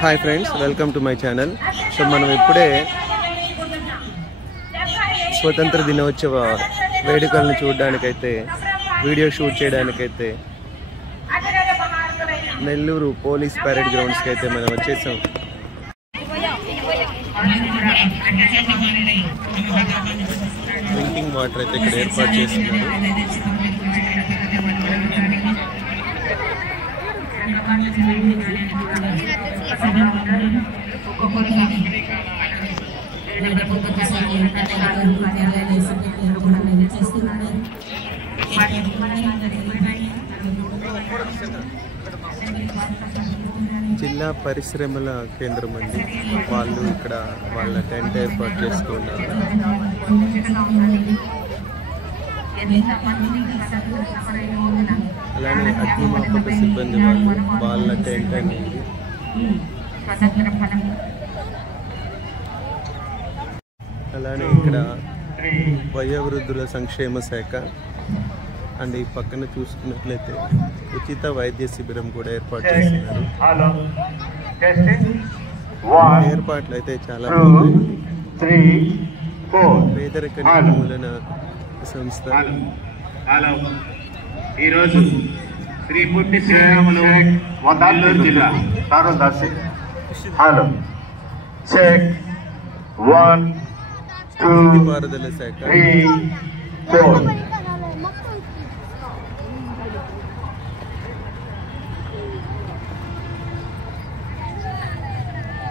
Hi friends, welcome to my channel. So మనం ఇప్పుడే స్వతంత్ర దినోత్సవ వేడుకలను చూడడానికైతే, వీడియో షూట్ చేయడానికైతే నెల్లూరు పోలీస్ పరేడ్ గ్రౌండ్స్కి అయితే మనం వచ్చేసాం. డ్రింకింగ్ వాటర్ అయితే ఇక్కడ ఏర్పాటు చేస్తున్నారు. జిల్లా పరిశ్రమల కేంద్రం అండి. వాళ్ళు ఇక్కడ వాళ్ళ టెంట్ ఏర్పాటు చేసుకున్నారు. అలానే అగ్నిమాపక సిబ్బంది వాళ్ళ టెంట్ అండి. అలానే ఇక్కడ వయోవృద్ధుల సంక్షేమ శాఖ అండ్ ఈ పక్కన చూసుకున్నట్లయితే ఉచిత వైద్య శిబిరం కూడా ఏర్పాటు చేస్తున్నారు. ఏర్పాట్లు అయితే చాలా పేదరిక నిర్మూలన సంస్థ. ఈరోజు శ్రీ పుట్టి శ్రీరాములు నెల్లూరు జిల్లా నీటిపారుదల శాఖ,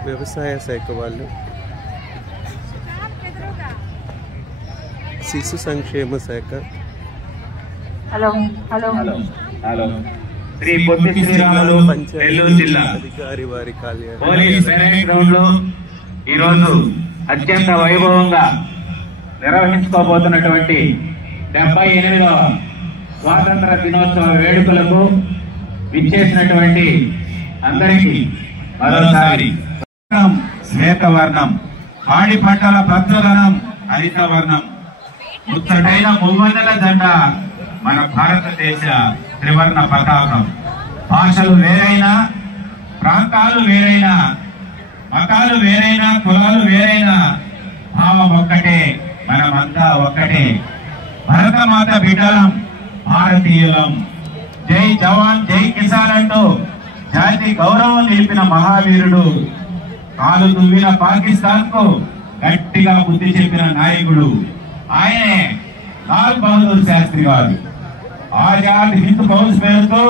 వ్యవసాయ శాఖ వాళ్ళు, శిశు సంక్షేమ శాఖ, శ్రీ పొట్టి శ్రీరాములు నెల్లూరు జిల్లా అధికారి వారి కార్యాలయం. పోలీస్ పరేడ్ గ్రౌండ్ లో ఈరోజు అత్యంత వైభవంగా నిర్వహించుకోబోతున్నటువంటి 78వ స్వాతంత్ర దినోత్సవ వేడుకలకు విచ్చేసినటువంటి అందరికీ మరోసారి శ్వేతవర్ణం, పాడి పంటల ప్రజ్వలనం హరితవర్ణం, ముచ్చటైన మువ్వన్నెల జెండా మన భారతదేశ త్రివర్ణ పతాకం. భాషలు వేరైనా, ప్రాంతాలు వేరైనా, మతాలు వేరైనా, కులాలు వేరైనా, భావం ఒక్కటే, మనమంతా ఒక్కటే. భరతమాత బిడ్డలం, భారతీయులం. జై జవాన్ జై కిసాన్ అంటూ జాతి గౌరవం నిలిపిన మహావీరుడు, కాలు దువ్విన పాకిస్తాన్ కు గట్టిగా బుద్ధి చెప్పిన నాయకుడు ఆయనే లాల్ బహదూర్ శాస్త్రి గారు. ఆజాద్ హింద్ ఫౌజ్ పేరుతో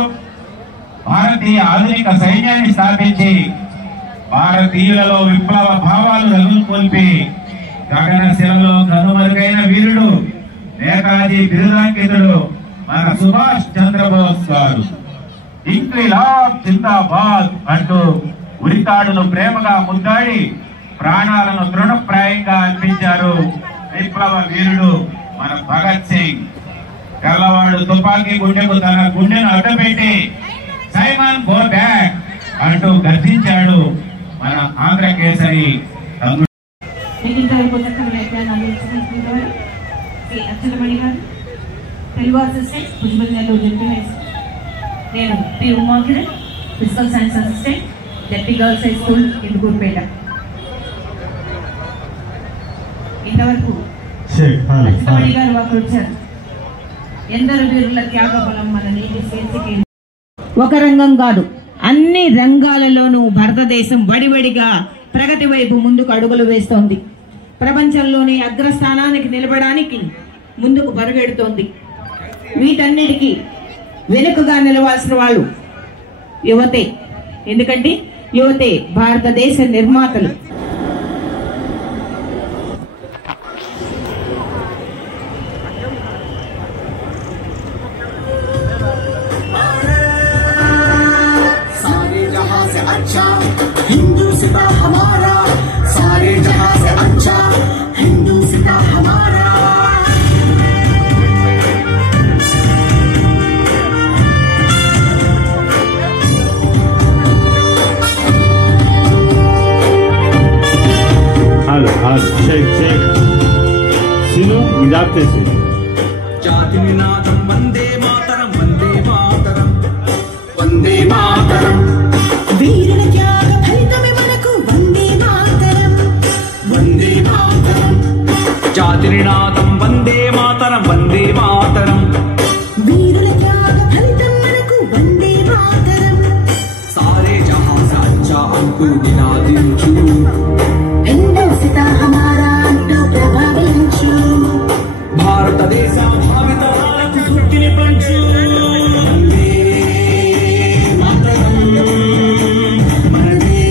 భారతీయ ఆధునిక సైన్యాన్ని స్థాపించి భారతీయులలో విప్లవ భావాలు రగులుకొల్పి గగనశిలలో కనుమరుగైన వీరుడు, నేతాజీ బిరుదాంకితుడు మన సుభాష్ చంద్రబోస్ గారు. ఇంక్విలాబ్ జిందాబాద్ అంటూ ఉరితాడును ప్రేమగా ముద్దాడి ప్రాణాలను తృణప్రాయంగా అర్పించారు విప్లవ వీరుడు మన భగత్ సింగ్. గల్లవాడు తుపాకీ గుండెకు తన గుండెను అడ్డపెట్టి సైమన్ గో బ్యాక్ అంటూ గర్జించాడు మన ఆంధ్ర కేసరి. నేను P Umakiran, physical science assistant, ZP girls high school Indukurupeta. ఇంతవరకు లక్ష్మణి గారు వారు వచ్చారు. ఎందరు వీరుల త్యాగ ఫలం మన నీటి స్వేచ్ఛకి. ఒక రంగం కాదు, అన్ని రంగాలలోనూ భారతదేశం వడివడిగా ప్రగతి వైపు ముందుకు అడుగులు వేస్తోంది. ప్రపంచంలోని అగ్రస్థానానికి నిలబడానికి ముందుకు పరుగెడుతోంది. వీటన్నిటికీ వెనుకగా నిలవాల్సిన వాళ్ళు యువతే. ఎందుకంటే యువతే భారతదేశ నిర్మాతలు. जाति निनादम वंदे मातरम वंदे मातरम वंदे मातरम वीर त्याग फलितमे అంటూ నినాదించు, హిందూసిత హమారా అంటూ ప్రభావించు, భారతదేశ భావితరాలకు స్ఫూర్తిని పంచు. వందే మాతరం, మనదే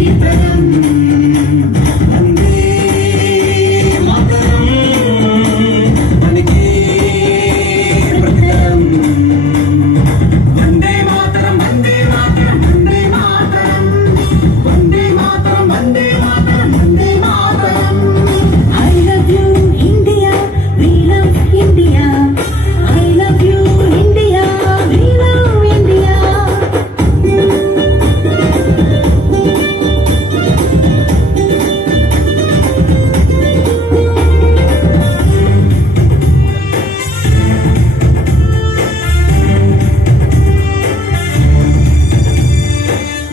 ఈ తరం. వందే మాతరం, మనకే ప్రతితరం. Vande Mataram, Vande Mataram, Vande Mataram, Vande Mataram, Vande Mataram, Vande Mataram. I love you India, we love India, I love you India, we love India.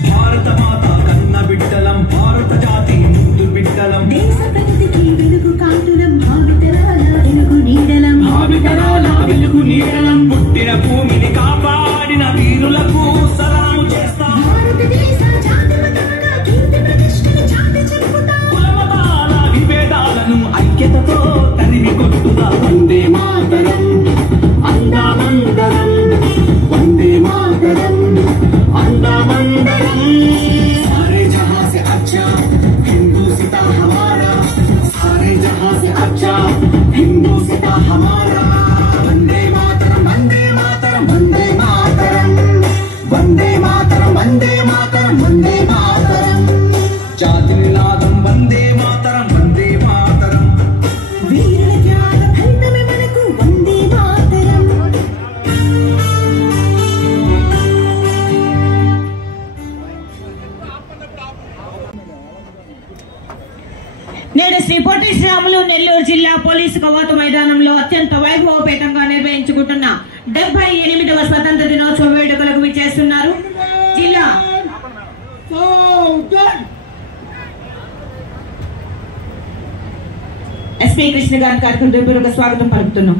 భారత మాత కన్న బిడ్డలం, భారత జాతి ముందు బిడ్డలం, దేశ ప్రగతికి వెలుగు కాంతులం, భావితరాల వెలుగు నీడలం, భావితరాల వెలుగు నీడలం. పుట్టిన భూమిని కాపాడిన వీరులకు సలాము చేస్తాం. భారతదేశ జాతిమతంగా కీర్తి ప్రతిష్టలు చాటి చెప్పుతాం. కులమతాల విభేదాలను ఐక్యతతో తరిమి కొట్టుదా. వందే మాతరం, అందామందరం, వందే మాతరం, అందామందరం. सारे जहां से अच्छा हिंदूसिता हमारा, सारे जहां से अच्छा हिंदूसिता हमारा. वंदे मातरम, वंदे मातरम, वंदे मातरम, वंदे मातरम, वंदे मातरम, वंदे मातरम. जाति निनादం వందే మాతరం, వందే మాతరం. వీరుల త్యాగ ఫలితమే మనకు వందే మాతరం. నేడు శ్రీ పొట్టి శ్రీరాములు నెల్లూరు జిల్లా పోలీసు కవాతు మైదానంలో అత్యంత వైభవపేతంగా నిర్వహించుకుంటున్న 78వ స్వతంత్ర దినోత్సవ వేడుకలకు విచ్చేస్తున్నారు జిల్లా ఎస్పీ కృష్ణ గారి కార్యక్రమం స్వాగతం పలుకుతున్నాం.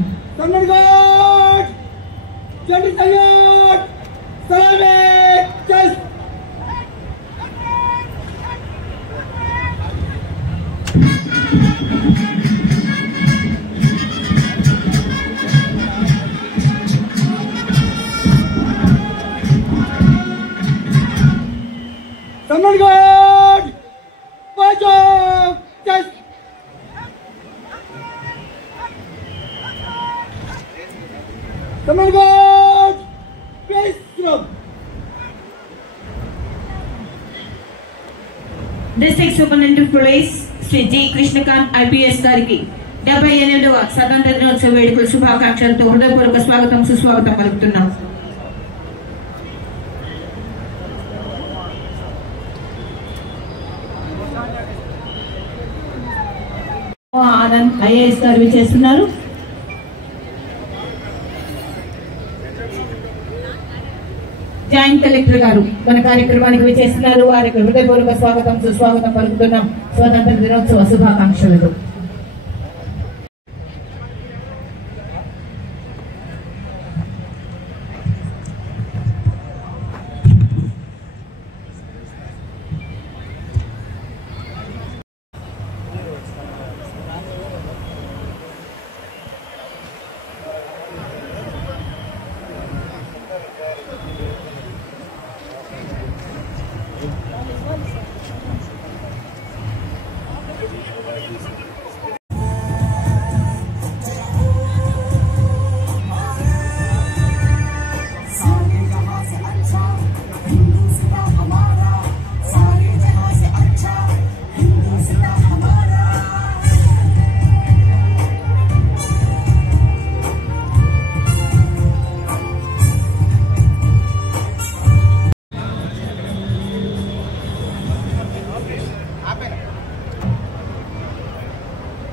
District superintendent police Shri G Krishnakanth IPS గారికి 78వ స్వతంత్ర దినోత్సవ వేడుకల శుభాకాంక్షలతో హృదయపూర్వక స్వాగతం సుస్వాగతం పలుకుతున్నాం. ఆనంద్ ఐఏఎస్ గారు విచ్చేస్తున్నారు. జాయింట్ కలెక్టర్ గారు మన కార్యక్రమానికి విచ్చేస్తున్నారు. వారికి హృదయపూర్వక స్వాగతం సుస్వాగతం పలుకుతున్నాం. స్వాతంత్ర దినోత్సవ శుభాకాంక్షలు.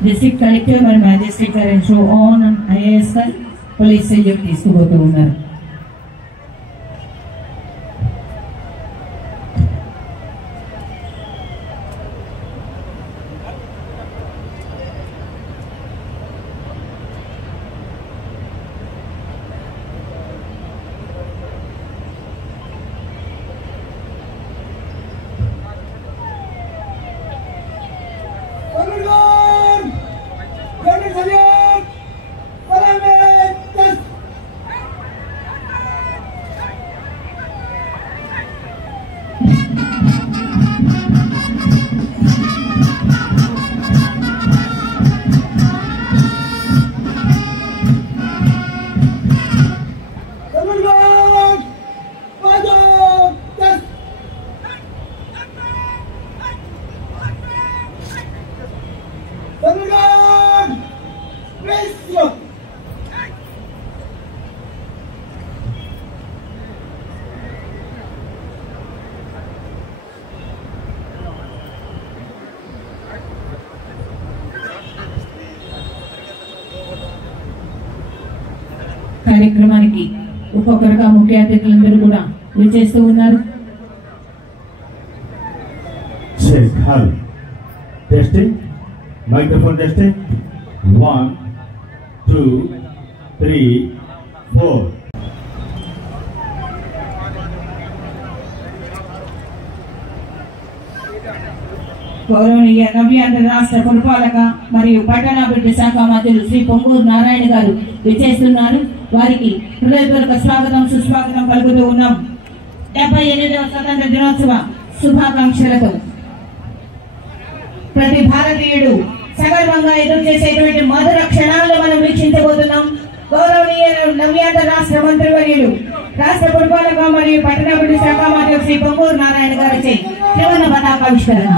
డిస్ట్రిక్ట్ కలెక్టర్ మరియు మ్యాజిస్ట్రేట్ గారు షో ఆన్ అండ్ ఐఏఎస్ గారు పోలీస్ సెల్యూట్ తీసుకుపోతూ ఉన్నారు. కార్యక్రమానికి ఒక్కొక్కరుగా ముఖ్య అతిథులందరూ కూడా విచ్చేస్తూ ఉన్నారు. Testing, microphone testing. 1, 2, 3, 4. గౌరవనీయ నవ్యాంధ్ర రాష్ట్ర పురపాలక మరియు పట్టణాభివృద్ధి శాఖ మంత్రులు శ్రీ పొంగూరు నారాయణ గారు విచ్చేస్తున్నారు. వారికి హృదయపూర్వక స్వాగతం సుస్వాగతం పలుకుతూ ఉన్నాం. 78వ స్వతంత్ర దినోత్సవ శుభాకాంక్షలతో ప్రతి భారతీయుడు సగర్వంగా ఎదురు చేసేటువంటి మధుర క్షణాలను మనం వీక్షించబోతున్నాం. గౌరవనీయ నవ్యాంధ్ర రాష్ట్ర మంత్రివర్యులు రాష్ట్ర పురపాలక మరియు పట్టణాభివృద్ధి శాఖ మంత్రులు శ్రీ పొంగూరు నారాయణ గారిచే త్రివర్ణ పతాకావిష్కరణ.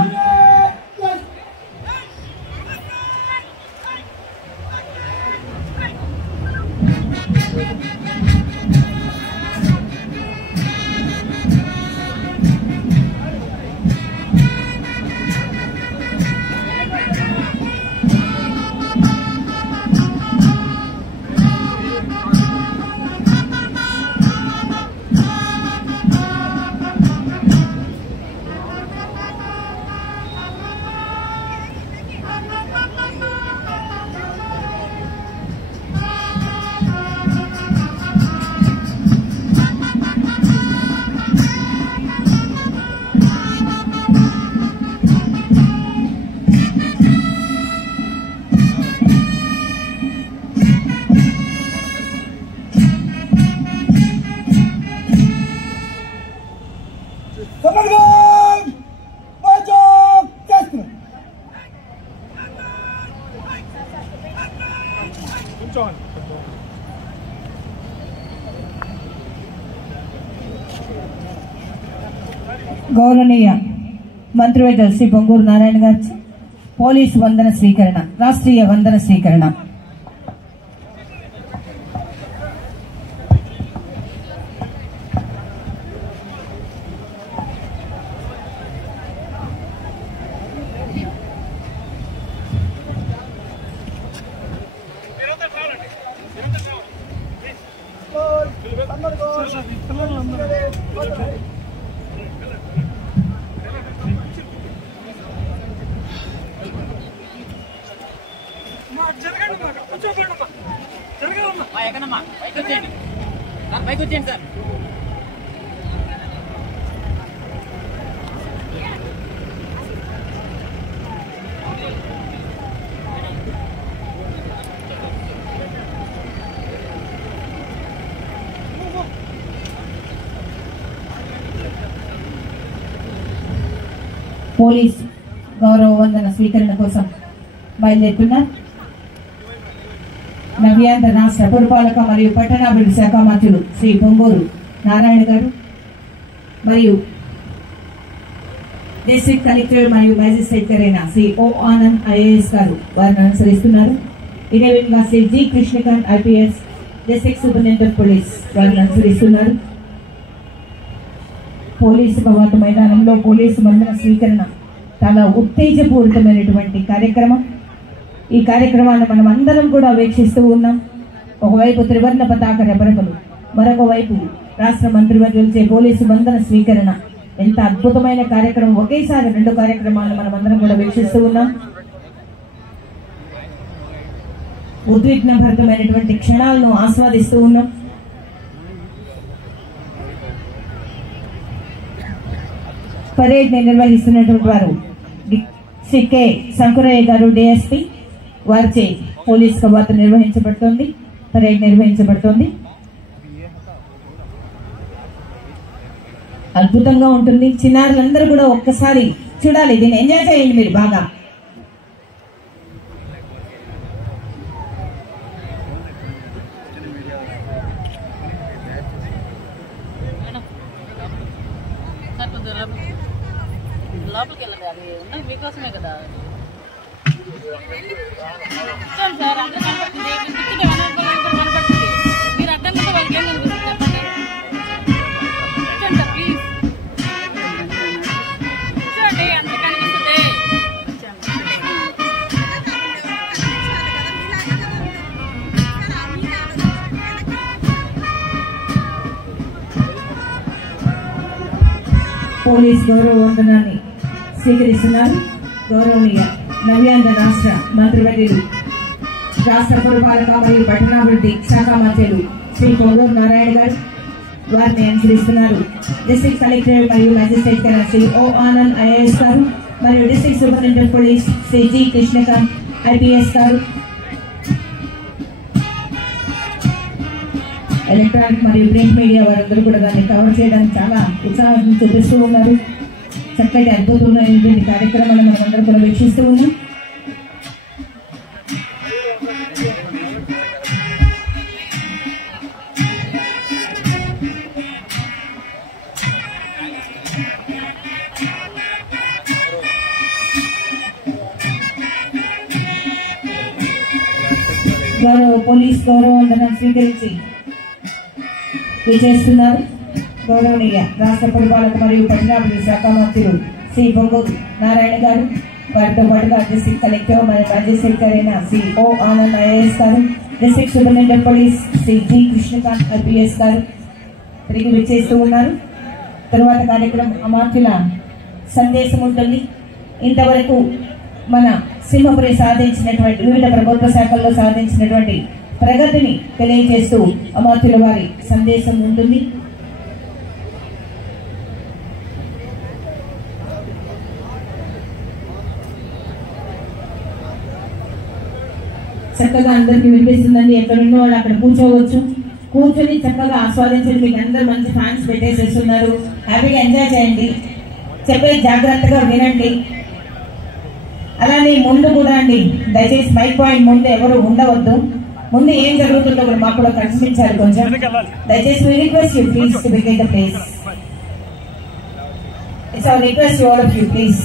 గౌరవనీయ మంత్రివర్యులు శ్రీ పొంగూరు నారాయణ గారి పోలీసు వందన స్వీకరణ, రాష్ట్రీయ వందన స్వీకరణ. పోలీస్ గౌరవ వందన స్వీకరణ కోసం బయలుదేరుతున్నారు. నవ్యాంధ్ర రాష్ట్ర పురపాలక మరియు పట్టణాభివృద్ధి శాఖ మంత్రులు శ్రీ పొంగూరు నారాయణ గారు మరియు డిస్ట్రిక్ట్ కలెక్టర్ మరియు మ్యాజిస్ట్రేట్ గారైన శ్రీ ఓ ఆనంద్ ఐఏఎస్ గారు వారిని అనుసరిస్తున్నారు. ఇదే విధంగా Shri G Krishnakanth IPS district superintendent police వారిని అనుసరిస్తున్నారు. పోలీసు కవాతు మైదానంలో పోలీసు వందన స్వీకరణ చాలా ఉత్తేజపూరితమైనటువంటి కార్యక్రమం. ఈ కార్యక్రమాన్ని మనం అందరం కూడా వీక్షిస్తూ ఉన్నాం. ఒకవైపు త్రివర్ణ పతాక రెపరెపలు, మరొక వైపు రాష్ట్ర మంత్రివర్యులచే పోలీసు వందన స్వీకరణ. ఎంత అద్భుతమైన కార్యక్రమం! ఒకేసారి రెండు కార్యక్రమాలను మనం అందరం కూడా వీక్షిస్తూ ఉన్నాం. ఉద్విగ్నభరితమైనటువంటి క్షణాలను ఆస్వాదిస్తూ ఉన్నాం. పరేడ్ ని నిర్వహిస్తున్నటువంటి వారు శ్రీ కె శంకరయ్య గారు డిఎస్పీ, వారిచే పోలీస్ కవాతు నిర్వహించబడుతోంది, పరేడ్ నిర్వహించబడుతోంది. అద్భుతంగా ఉంటుంది. చిన్నారులందరూ కూడా ఒక్కసారి చూడాలి, దీన్ని ఎంజాయ్ చేయండి మీరు బాగా. లోపలికి వెళ్ళండి, అది ఉన్నది మీకోసమే కదా. సార్ అర్థం కనపడుతుంది, కనపడుతుంది. మీరు అర్థం కంటే వాళ్ళకి ఏం కనిపిస్తుంది చెప్పండి. సార్ ప్లీజ్ చూడండి, అంత కనిపిస్తుంది. పోలీస్ గౌరవ వందనాన్ని స్వీకరిస్తున్నారు. గౌరవనీయ నవ్యాంధ్ర రాష్ట్ర మంత్రివర్యులు, రాష్ట్ర పురపాలక మరియు పట్టణాభివృద్ధి శాఖ మంత్రులు శ్రీ పొంగూరు నారాయణ గారు వారిని అనుసరిస్తున్నారు. డిస్ట్రిక్ట్ కలెక్టర్ మరియు magistrate collector Shri O Anand IAS garu మరియు district superintendent police Shri G Krishnakanth IPS garu, electronic మరియు ప్రింట్ మీడియా వారందరూ కూడా దాన్ని కవర్ చేయడానికి చాలా ఉత్సాహం చూపిస్తూ ఉన్నారు. చక్కటి అద్భుతమైనటువంటి కార్యక్రమాలను మనం అందరూ కూడా వీక్షిస్తూ ఉన్నాం. గౌరవ పోలీస్ గౌరవ వందనం స్వీకరించి విజయిస్తున్నారు. గౌరవనీయ రాష్ట్ర పురపాలక మరియు పట్టణాభివృద్ధి శాఖ మంత్రులు శ్రీ పొంగూరు నారాయణ గారు, వారితో పాటుగా డిస్ట్రిక్ట్ కలెక్టర్ మరియు మ్యాజిస్ట్రేట్ అయిన Shri O Anand IAS garu, district superintendent police Shri G Krishnakanth IPS garu తిరిగి విచ్చేస్తూ ఉన్నారు. తరువాత కార్యక్రమం అమాత్యుల సందేశం ఉంటుంది. ఇంతవరకు మన సింహపురి సాధించినటువంటి వివిధ ప్రభుత్వ శాఖల్లో సాధించినటువంటి ప్రగతిని తెలియజేస్తూ అమాత్యుల వారి సందేశం ఉంటుంది. చక్కగా అందరికి వినిపిస్తుందండి. ఎక్కడున్న వాళ్ళు అక్కడ కూర్చోవచ్చు. కూర్చొని చక్కగా ఆస్వాదించండి. మీకు అందరు మంచి ఫ్యాన్స్ పెట్టేసేస్తున్నారు. హ్యాపీగా ఎంజాయ్ చేయండి. చెప్పే జాగ్రత్తగా వినండి. అలానే ముందు కూడా అండి, దయచేసి మైక్ పాయింట్ ముందు ఎవరు ఉండవద్దు. ముందు ఏం జరుగుతుందో కూడా మాకు కూడా కనిపించాలి కొంచెం. దయచేసి we request you please to vacate the place. It's our request to all of you please.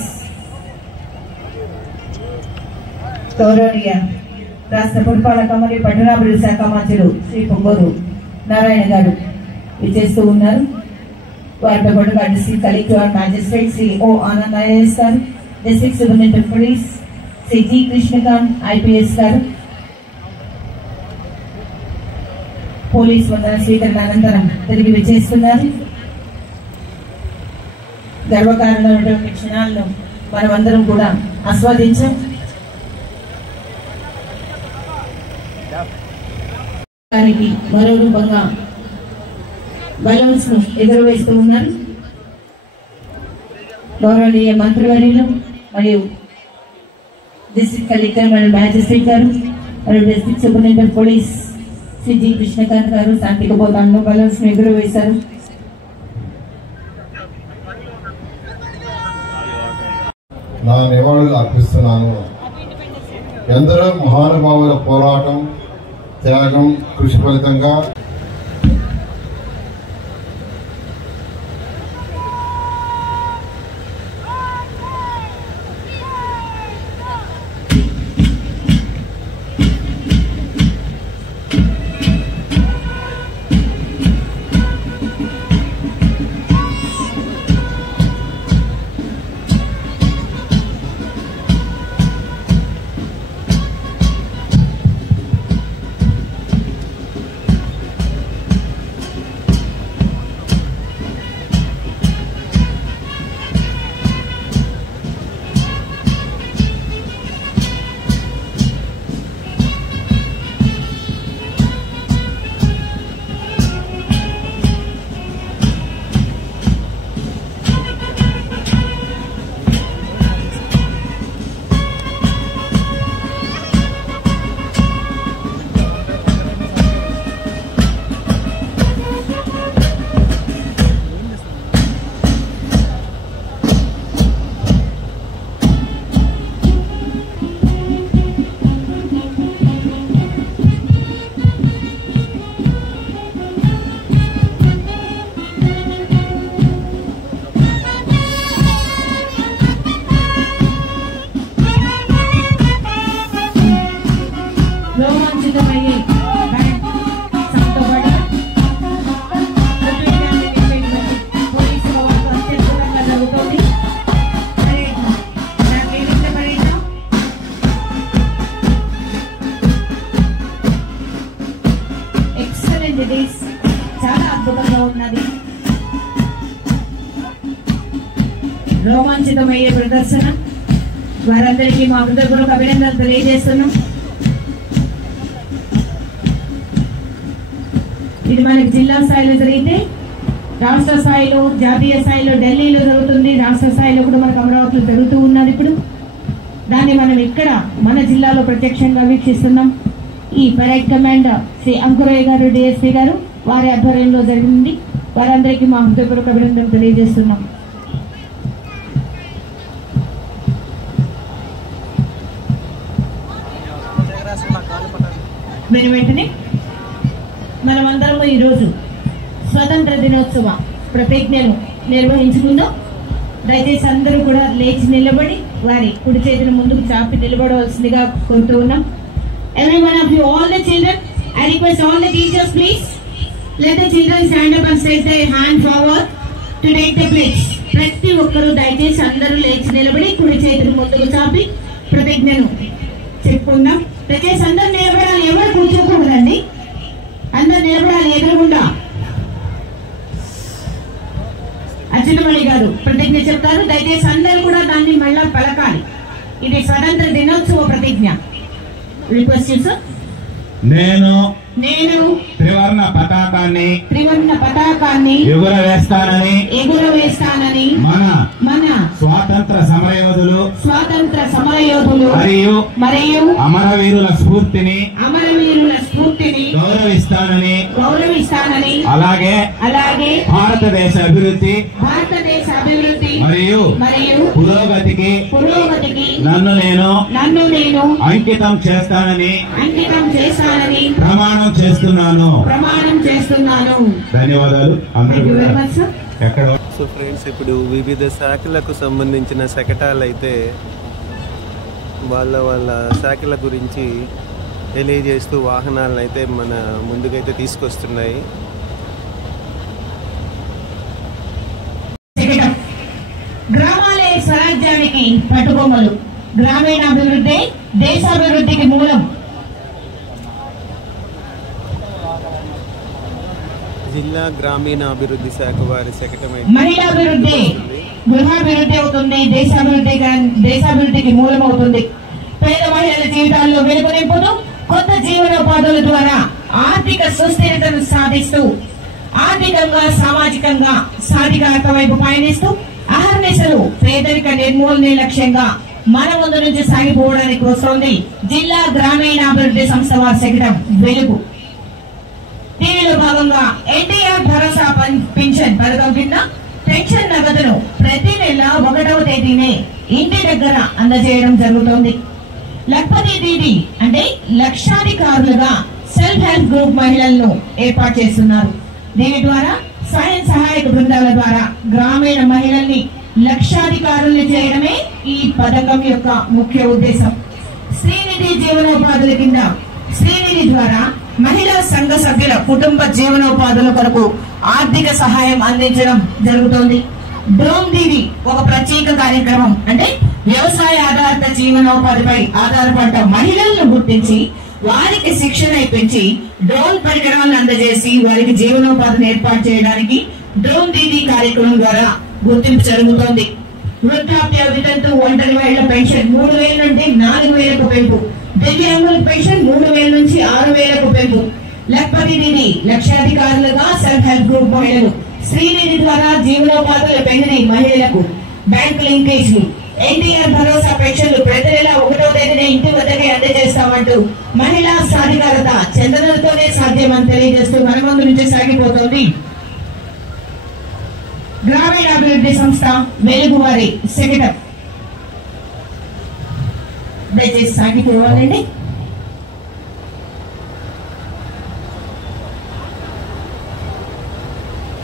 గౌరవనీయ రాష్ట్ర పురపాలక మరియు పట్టణాభివృద్ధి శాఖ మంత్రులు శ్రీ పొంగూరు నారాయణ గారు విచ్చేస్తూ ఉన్నారు. వారితో పాటుగా district collector magistrate Shri O Anand IAS garu, district superintendent police Shri G Krishnakanth IPS garu police వందన స్వీకరణ అనంతరం తిరిగి విచ్చేస్తున్నారు. గర్వకారణమైనటువంటి క్షణాలను మనమందరం కూడా ఆస్వాదించాం. దానికి మరో రూపంగా బలూన్స్ ను ఎగురవేస్తూ ఉన్నారు. గౌరవనీయ మంత్రివర్యులు మరియు డిస్ట్రిక్ట్ కలెక్టర్ మరియు మ్యాజిస్ట్రేట్ గారు మరియు district superintendent police Shri G Krishnakanth garu శాంతిక బోధనలో బలూన్స్ ను ఎగురవేశారు. నా నివాళులు అర్పిస్తున్నాను. ఎందరో మహానుభావుల పోరాటం, త్యాగం, కృషి ఫలితంగా రోమాంచితమయ్యే ప్రదర్శన. వారందరికీ మా హృదయపూర్వక అభినందనలు తెలియజేస్తున్నాం. ఇది మనకి జిల్లా స్థాయిలో జరిగితే రాష్ట్ర స్థాయిలో, జాతీయ స్థాయిలో ఢిల్లీలో జరుగుతుంది. రాష్ట్ర స్థాయిలో కూడా మనకు అమరావతిలో జరుగుతూ ఉన్నది. ఇప్పుడు దాన్ని మనం ఇక్కడ మన జిల్లాలో ప్రత్యక్షంగా వీక్షిస్తున్నాం. ఈ పరేడ్ కమాండ్ శ్రీ అంకురయ్య గారు, డిఎస్పీ గారు, వారి ఆధ్వర్యంలో జరిగింది. వారందరికీ మా హృదయపూర్వక అభినందనలు తెలియజేస్తున్నాం. వెంటనే మనమందరము ఈరోజు స్వతంత్ర దినోత్సవ ప్రతిజ్ఞను నిర్వహించుకుందాం. దయచేసి అందరూ కూడా లేచి నిలబడి వారి కుడి చేతిని ముందుకు చాపి నిలబడవలసిందిగా కోరుతూ ఉన్నాం. Every one of you, all the children, I request all the teachers, please let the children stand up and stretch their hand forward to take the pledge. ప్రతి ఒక్కరూ దయచేసి అందరూ లేచి నిలబడి కుడి చేతిని ముందుకు చాపి ప్రతిజ్ఞను చెప్పుకుందాం. దయచేసి అందరూ నిలబడాలి, ఎవరు కూర్చోకూడదండి. అందరూ నిలబడాలి ఎదురుగుండా. అచ్యుతమణి గారు ప్రతిజ్ఞ చెప్తారు. దయచేసి అందరూ కూడా దాన్ని మళ్ళా పలకాలి. ఇది స్వతంత్ర దినోత్సవ ప్రతిజ్ఞ. Request sir. నేను త్రివర్ణ పతాకాన్ని ఎగురవేస్తానని మన స్వాతంత్ర సమరయోధులు మరియు అమరవీరుల స్ఫూర్తిని గౌరవిస్తానని అలాగే భారతదేశ అభివృద్ధి మరియు పురోగతికి నన్ను నేను అంకితం చేస్తానని ప్రమాణం చేస్తున్నాను. ధన్యవాదాలు. ఎక్కడ సో ఫ్రెండ్స్, ఇప్పుడు వివిధ శాఖలకు సంబంధించిన శకటాలు అయితే వాళ్ళ శాఖల గురించి తెలియజేస్తూ వాహనాలను అయితే మన ముందుకైతే తీసుకొస్తున్నాయి. గ్రామాలే స్వరాజ్యానికి పట్టుకొమ్మలు. గ్రామీణాభివృద్ధి దేశాభివృద్ధికి మూలం. జిల్లా గ్రామీణాభివృద్ధి శాఖ వారి శకటం మహిళాభివృద్ధి గృహాభివృద్ధి అవుతుంది. దేశాభివృద్ధికి మూలమవుతుంది. పేద మహిళల జీవితాల్లో వెలుగు నింపుతూ కొత్త జీవనోపాధుల ద్వారా ఆర్థిక సుస్థిరతను సాధిస్తూ ఆర్థికంగా సామాజికంగా సాధికారత వైపు పయనిస్తూ అహర్నిశలు పేదరిక నిర్మూలనే లక్ష్యంగా మన ముందు నుంచి సాగిపోవడానికి వస్తోంది జిల్లా గ్రామీణాభివృద్ధి సంస్థ వారి శకటం వెలుగు. దీనిలో భాగంగా ఎన్టీఆర్ భరోసా పెన్షన్ పథకం కింద పెన్షన్ నగదును ప్రతి నెల 1వ తేదీనే ఇంటి దగ్గర అందజేయడం జరుగుతోంది. లక్పతి దీది అంటే లక్షాధికారులుగా సెల్ఫ్ హెల్ప్ గ్రూప్ మహిళలను ఏర్పాటు చేస్తున్నారు. దీని ద్వారా స్వయం సహాయక బృందాల ద్వారా గ్రామీణ మహిళల్ని లక్షాధికారుల్ని చేయడమే ఈ పథకం యొక్క ముఖ్య ఉద్దేశం. శ్రీనిధి జీవనోపాధుల కింద శ్రీనిధి ద్వారా మహిళా సంఘ సభ్యుల కుటుంబ జీవనోపాధుల కొరకు ఆర్థిక సహాయం అందించడం జరుగుతోంది. డ్రోన్ దీది ఒక ప్రత్యేక కార్యక్రమం. అంటే వ్యవసాయ ఆధారిత జీవనోపాధిపై ఆధారపడ్డ మహిళలను గుర్తించి వారికి శిక్షణ ఇప్పించి డ్రోన్ పరికరాలను అందజేసి వారికి జీవనోపాధిని ఏర్పాటు చేయడానికి డ్రోన్ దీది కార్యక్రమం ద్వారా గుర్తింపు జరుగుతోంది. వృద్ధాప్య వితంతు ఒంటరి మహిళల పెన్షన్ 3,000 నుండి 4,000కు పెంపు. దివ్యాంగుల పెన్షన్ 3,000 నుంచి 6,000కు పెంపు. లక్పతి దీది లక్షాధికారులుగా సెల్ఫ్ హెల్ప్ గ్రూప్ మహిళలు. శ్రీనిధి ద్వారా జీవనోపాధుల పెంచిన మహిళలకు బ్యాంకు లింకేజ్లు. ఎన్టీఆర్ భరోసా పెన్షన్లు ప్రతి నెల 1వ తేదీనే ఇంటి వద్దకే అందజేస్తామంటూ మహిళా సాధికారత చందనలతోనే సాధ్యమని తెలియజేస్తూ మన ముందు నుంచి సాగిపోతోంది గ్రామీణాభివృద్ధి సంస్థ వెలుగు వారి శకటం. దయచేసి సాగిపోవాలండి.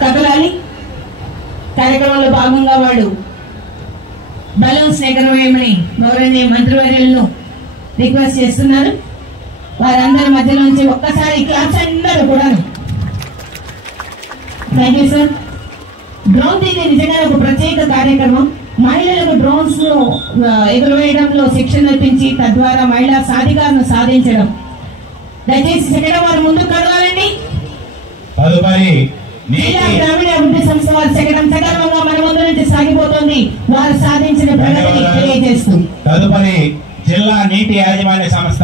కదలాలి. కార్యక్రమంలో భాగంగా వాడు బలూన్స్ ఎగరవేయమని గౌరవనీయ మంత్రివర్యులను రిక్వెస్ట్ చేస్తున్నారు. వారందరి మధ్య నుంచి ఒక్కసారి క్లాస్ అందరూ కూడా. Thank you sir. డ్రోన్ దీది నిజంగా ఒక ప్రత్యేక కార్యక్రమం. మహిళలకు డ్రోన్స్ ను ఎగురవేయడంలో శిక్షణ ఇప్పించి తద్వారా మహిళా సాధికారను సాధించడం. దయచేసి శకటం వారు ముందుకు కదలాలండి. తదుపరి జిల్లా గ్రామీణాభివృద్ధి సంస్థ వారి శకటం సకాలంగా మన ముందు నుంచి సాగిపోతుంది. వారు సాధించిన ప్రగతిని తెలియజేస్తుంది. తదుపరి జిల్లా నీటి యాజమాన్య సంస్థ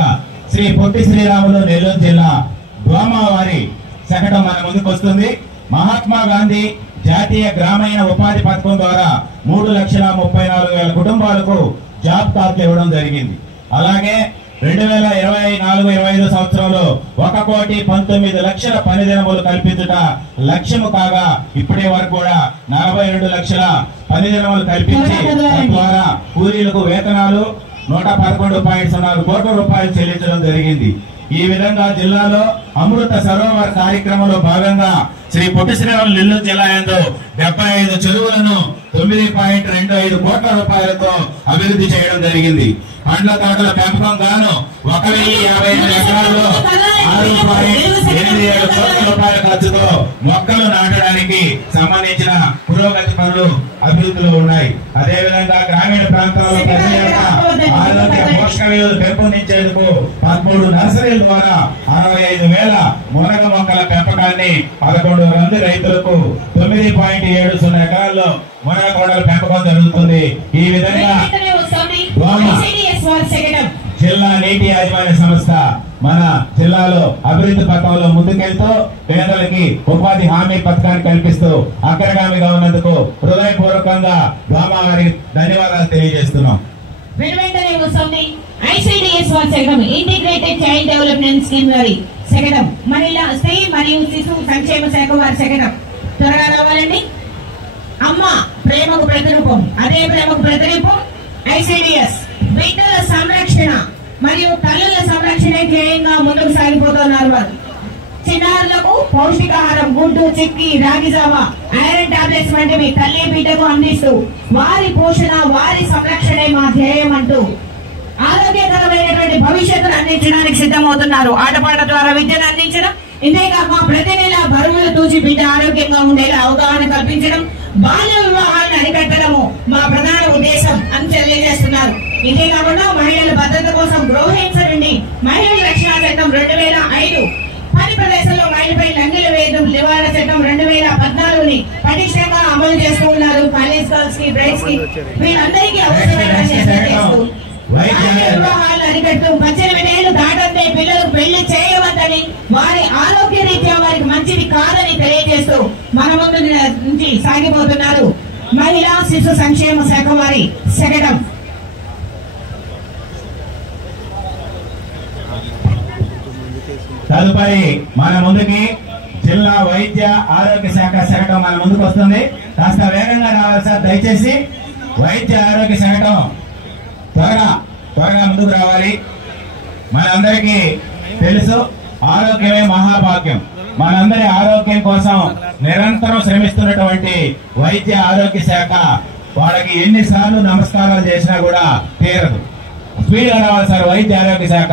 శ్రీ పొట్టి శ్రీరాములు నెల్లూరు జిల్లా డ్వామా వారి శకటం మన ముందుకు వస్తుంది. మహాత్మా గాంధీ జాతీయ గ్రామీణ ఉపాధి పథకం ద్వారా 3,34,000 కుటుంబాలకు జాబ్ కార్డులు ఇవ్వడం జరిగింది. అలాగే 2024-25 సంవత్సరంలో 1,19,00,000 పని దినములు కల్పించుట లక్ష్యము కాగా ఇప్పటి వరకు కూడా 42 లక్షల పని దినములు కల్పించి తద్వారా కూలీలకు వేతనాలు 111.04 కోట్ల రూపాయలు చెల్లించడం జరిగింది. ఈ విధంగా జిల్లాలో అమృత సరోవర్ కార్యక్రమంలో భాగంగా శ్రీ పొట్టి శ్రీరాములు నెల్లూరు జిల్లా యందు 75 చెరువులను 9.25 కోట్ల రూపాయలతో అభివృద్ధి చేయడం జరిగింది. పండ్ల తోటల పెంపకం గాను 1,055 ఎకరాల్లో 6.87 కోట్ల రూపాయల ఖర్చుతో మొక్కలు నాటడానికి సంబంధించిన పురోగతి పనులు అభివృద్ధిలో ఉన్నాయి. అదేవిధంగా గ్రామీణ ప్రాంతాల్లో ప్రతి ఏటా ఆరోగ్య పోషక విలువలు పెంపొందించేందుకు 13 నర్సరీల ద్వారా 65,000 మునగ మొక్కల పెంపకాన్ని 11 మంది రైతులకు 9.70 ఎకరాల్లో మునగ తోటల పెంపకం జరుగుతుంది. ఈ విధంగా జిల్లా నీటి యాజమాన్య సంస్థ మన జిల్లాలో అభివృద్ధి పథకంలో ముందుకెళ్తూ పేదలకి ఉపాధి హామీ పథకాన్ని కల్పిస్తూ అగ్రగామిగా ఉన్నందుకు హృదయపూర్వకంగా డ్వామా వారికి ధన్యవాదాలు తెలియజేస్తున్నాం. ICDS వారి శకటం ఇంటిగ్రేటెడ్ చైల్డ్ డెవలప్మెంట్ స్కీమ్ వారి శకటం మహిళా స్త్రీ మరియు శిశు సంక్షేమ శాఖ వారి శకటం త్వరగా రావాలండి. అమ్మ ప్రేమకు ప్రతిరూపం, అదే ప్రేమకు ప్రతిరూపం ICDS. బిడ్డల సంరక్షణ మరియు తల్లుల సంరక్షణ ధ్యేయంగా ముందుకు సాగిపోతున్నారు వారు. చిన్నారులకు పౌష్టికాహారం, గుడ్డు, చిక్కి, రాగి జావ, ఐరన్ టాబ్లెట్స్ వంటివి తల్లి బిడ్డకు అందిస్తూ వారి పోషణ, వారి సంరక్షణే మా ధ్యేయం అంటూ ఆరోగ్యకరమైనటువంటి భవిష్యత్తును అందించడానికి సిద్ధమవుతున్నారు. ఆటపాట ద్వారా విద్యను అందించడం, ఇంతేకాక ప్రతి నెల బరువులు తూచి బిడ్డ ఆరోగ్యంగా ఉండేలా అవగాహన కల్పించడం, బాల్య వివాహాలను అరికట్టడము మా ప్రధాన ఉద్దేశం అని తెలియజేస్తున్నారు. ఇదే కాకుండా మహిళల భద్రత కోసం గృహహింస నుండి మహిళల రక్షణ చట్టం 2005, పని ప్రదేశంలో మహిళపై లంఘన వేయడం నివారణ చట్టం 2014ని పటిష్టంగా అమలు చేస్తూ ఉన్నారు. కాలేజ్ గర్ల్స్ కి, బ్రైడ్స్ కి వీళ్ళందరికీ అవసరమైన వివాహాలు అరికట్టు 18 ఏళ్లు దాటంటే పిల్లలకు పెళ్లి చేయవద్దని, వారి ఆరోగ్య రీత్యా వారికి మంచిది కాదని తెలియజేస్తూ మన ముందు నుంచి సాగిపోతున్నారు మహిళా శిశు సంక్షేమ శాఖ వారి శకటం. తదుపరి మన ముందుకి జిల్లా వైద్య ఆరోగ్య శాఖ శకటం మన ముందుకు వస్తుంది. కాస్త వేగంగా రావాలి సార్ దయచేసి. వైద్య ఆరోగ్య శకటం త్వరగా ముందుకు రావాలి. మనందరికీ తెలుసు ఆరోగ్యమే మహాభాగ్యం. మనందరి ఆరోగ్యం కోసం నిరంతరం శ్రమిస్తున్నటువంటి వైద్య ఆరోగ్య శాఖ వాళ్ళకి ఎన్నిసార్లు నమస్కారాలు చేసినా కూడా తీరదు. స్పీడ్ గా రావాలి సార్ వైద్య ఆరోగ్య శాఖ.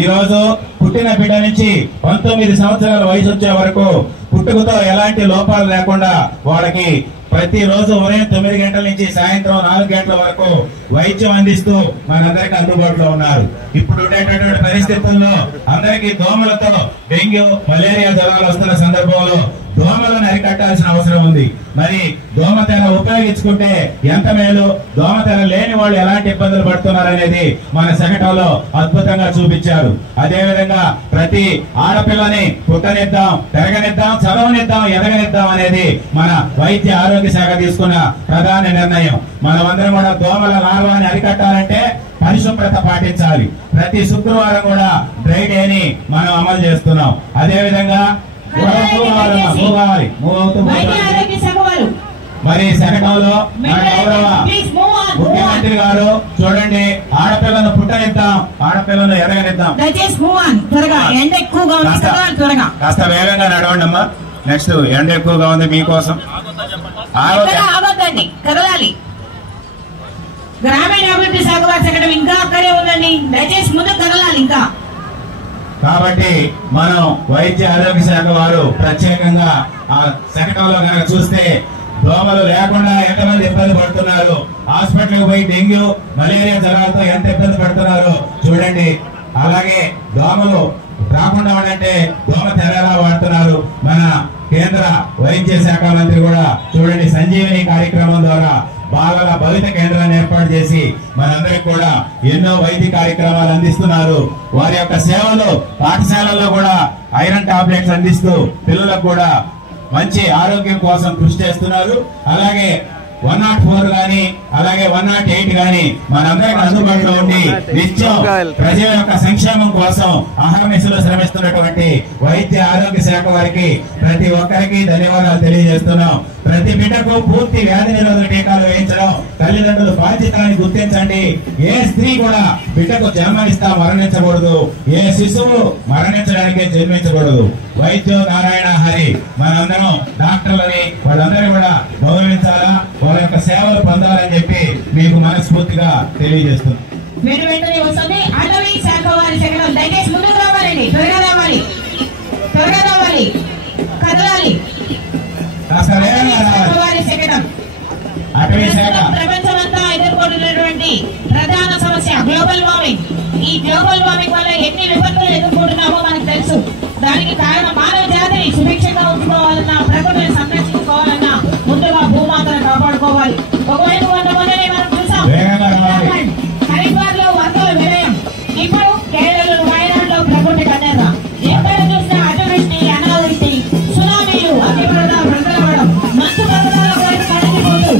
ఈ రోజు పుట్టిన బిడ్డ నుంచి 19 సంవత్సరాల వయసు వచ్చే వరకు పుట్టుకతో ఎలాంటి లోపాలు లేకుండా వాళ్ళకి ప్రతిరోజు ఉదయం 9 గంటల నుంచి సాయంత్రం 4 గంటల వరకు వైద్యం అందిస్తూ మనందరికీ అందుబాటులో ఉన్నారు. ఇప్పుడు ఉండేటటువంటి పరిస్థితుల్లో అందరికీ దోమలతో డెంగ్యూ, మలేరియా జ్వరాలు వస్తున్న సందర్భంలో దోమలను అరికట్టాల్సిన అవసరం ఉంది. మరి దోమతెర ఉపయోగించుకుంటే ఎంత మేలు, దోమతెర లేని వాళ్ళు ఎలాంటి ఇబ్బందులు పడుతున్నారనేది మన శకటంలో అద్భుతంగా చూపించారు. అదేవిధంగా ప్రతి ఆడపిల్లని పుట్టనిద్దాం, పెరగనిద్దాం, చదవనిద్దాం, ఎదగనిద్దాం అనేది మన వైద్య ఆరోగ్య శాఖ తీసుకున్న ప్రధాన నిర్ణయం. మనమందరం కూడా దోమల లార్వాన్ని అరికట్టాలంటే పరిశుభ్రత పాటించాలి. ప్రతి శుక్రవారం కూడా డ్రై డేని మనం అమలు చేస్తున్నాం. అదేవిధంగా మరి శకటంలో మన గౌరవ ముఖ్యమంత్రి గారు చూడండి, ఆడపిల్లను పుట్టనిద్దాం, ఆడపిల్లను ఎదగనిద్దాం. కాస్త వేగంగా నడవండి అమ్మా. నెక్స్ట్ ఎండ ఎక్కువగా ఉంది మీకోసం. కదలాలి. గ్రామీణాభివృద్ధి శాఖ వారి శకటం ఇంకా అక్కడే ఉందండి, దయచేసి ముందు కదలాలి ఇంకా. కాబట్టి మనం వైద్య ఆరోగ్య శాఖ వారు ప్రత్యేకంగా ఆ శకటంలో కనుక చూస్తే దోమలు లేకుండా ఎంతమంది ఇబ్బంది పడుతున్నారు, హాస్పిటల్కి పోయి డెంగ్యూ, మలేరియా జ్వరాలతో ఎంత ఇబ్బంది పడుతున్నారో చూడండి. అలాగే దోమలు రాకుండా ఉండంటే దోమ తెరలా వాడుతున్నారు. మన కేంద్ర వైద్య శాఖ మంత్రి కూడా చూడండి సంజీవని కార్యక్రమం ద్వారా బాలల భవిత కేంద్రాన్ని ఏర్పాటు చేసి మనందరికి కూడా ఎన్నో వైద్య కార్యక్రమాలు అందిస్తున్నారు. వారి యొక్క సేవలు పాఠశాలల్లో కూడా ఐరన్ టాబ్లెట్స్ అందిస్తూ పిల్లలకు కూడా మంచి ఆరోగ్యం కోసం కృషి చేస్తున్నారు. అలాగే 104 గాని అలాగే 108 గాని మనందరికి అందుబాటులో ఉండి నిత్యం ప్రజల యొక్క సంక్షేమం కోసం అహర్నిశలు శ్రమిస్తున్నటువంటి వైద్య ఆరోగ్య శాఖ వారికి ప్రతి ఒక్కరికి ధన్యవాదాలు తెలియజేస్తున్నాం. ప్రతి బిడ్డకు పూర్తి వ్యాధి నిరోధక టీకాలు వేయించడం తల్లిదండ్రులు బాధ్యతని గుర్తించండి. ఏ స్త్రీ కూడా బిడ్డకు జన్మనిస్తా మరణించకూడదు. ఏ శిశువు మరణించడానికి జన్మించకూడదు. వైద్యో నారాయణ హరి. మనందరం డాక్టర్లని వాళ్ళందరూ కూడా గౌరవించాలా, వాళ్ళ యొక్క సేవలు పొందాలని చెప్పి మీకు మనస్ఫూర్తిగా తెలియజేస్తున్నాం. వెంటనే వస్తుంది అటవీ శాఖ వారి శకటం. దయచేసి ముందుకు రావాలండి, త్వరగా రావాలి, త్వరగా రావాలి, కదలాలి. వారి శకటం. ప్రపంచమంతా ఎదుర్కొంటున్నటువంటి ప్రధాన సమస్య గ్లోబల్ వార్మింగ్. ఈ గ్లోబల్ వార్మింగ్ వల్ల ఎన్ని విపత్తులు ఎదుర్కొంటున్నామో మనకు తెలుసు. దానికి కారణం మానవ జాతిని సుభిక్షంగా ఉంచుకోవాలన్నా, ప్రకృతిని సంరక్షించుకోవాలన్నా ముందుగా భూమాతను కాపాడుకోవాలి. ఒకవైపు మొన్ననే మనం చూసాం హరిద్వార్ లో వర్షాల విలయం. ఇప్పుడు కేరళలో వయనాడులో ప్రకృతి కన్నెర. ఎక్కడ చూసినా అతివృష్టి, అనావృష్టి, సునామీలు, అతివరద, వరదలవడం, మంచు పర్వతాల కొరకు కడిగిపోతూ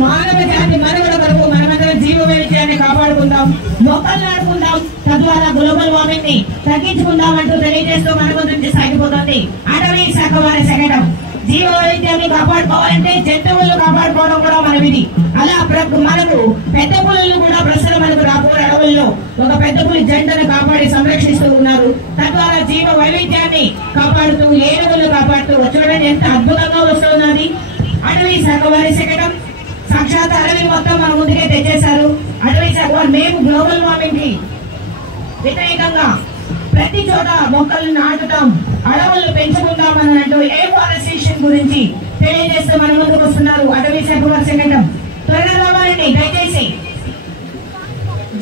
మానవ జాతి మనుగడ వరకు మనమందరం జీవ వైవిధ్యాన్ని కాపాడుకుందాం, మొక్కలు నాటుకుందాం, తద్వారా గ్లోబల్ వార్మింగ్ ని తగ్గించుకుందాం అంటూ తెలియజేస్తూ మన ముందు సాగిపోతుంది అటవీ శాఖ వారి శకటం. జీవ వైవిధ్యాన్ని కాపాడుకోవాలంటే జంతువులను కాపాడుకోవడం కూడా మన విధి. అలా మనకు పెద్ద పులులు కూడా ప్రస్తుతం మనకు రాబోయే అడవుల్లో ఒక పెద్ద పులి జంటను కాపాడి సంరక్షిస్తూ ఉన్నారు. తద్వారా జీవ వైవిధ్యాన్ని కాపాడుతూ, ఏనుగులు కాపాడుతూ చూడండి ఎంత అద్భుతంగా వస్తున్నది అటవీ శాఖ వారి శకటం. సాక్షాత్ అడవి మొత్తం మన ముందుకే తెచ్చేశారు అటవీ శాఖ వారు. మేము గ్లోబల్ వార్మింగ్ కి వ్యతిరేకంగా ప్రతి చోట మొక్కలు నాటుతాం, అడవులను పెంచుకుంటామని అంటూ ఏఫారెస్టేషన్ గురించి తెలియజేస్తూ మన ముందుకు వస్తున్నారు అటవీ శాఖ వారి శకటం. త్వరగా రావాలండి దయచేసి.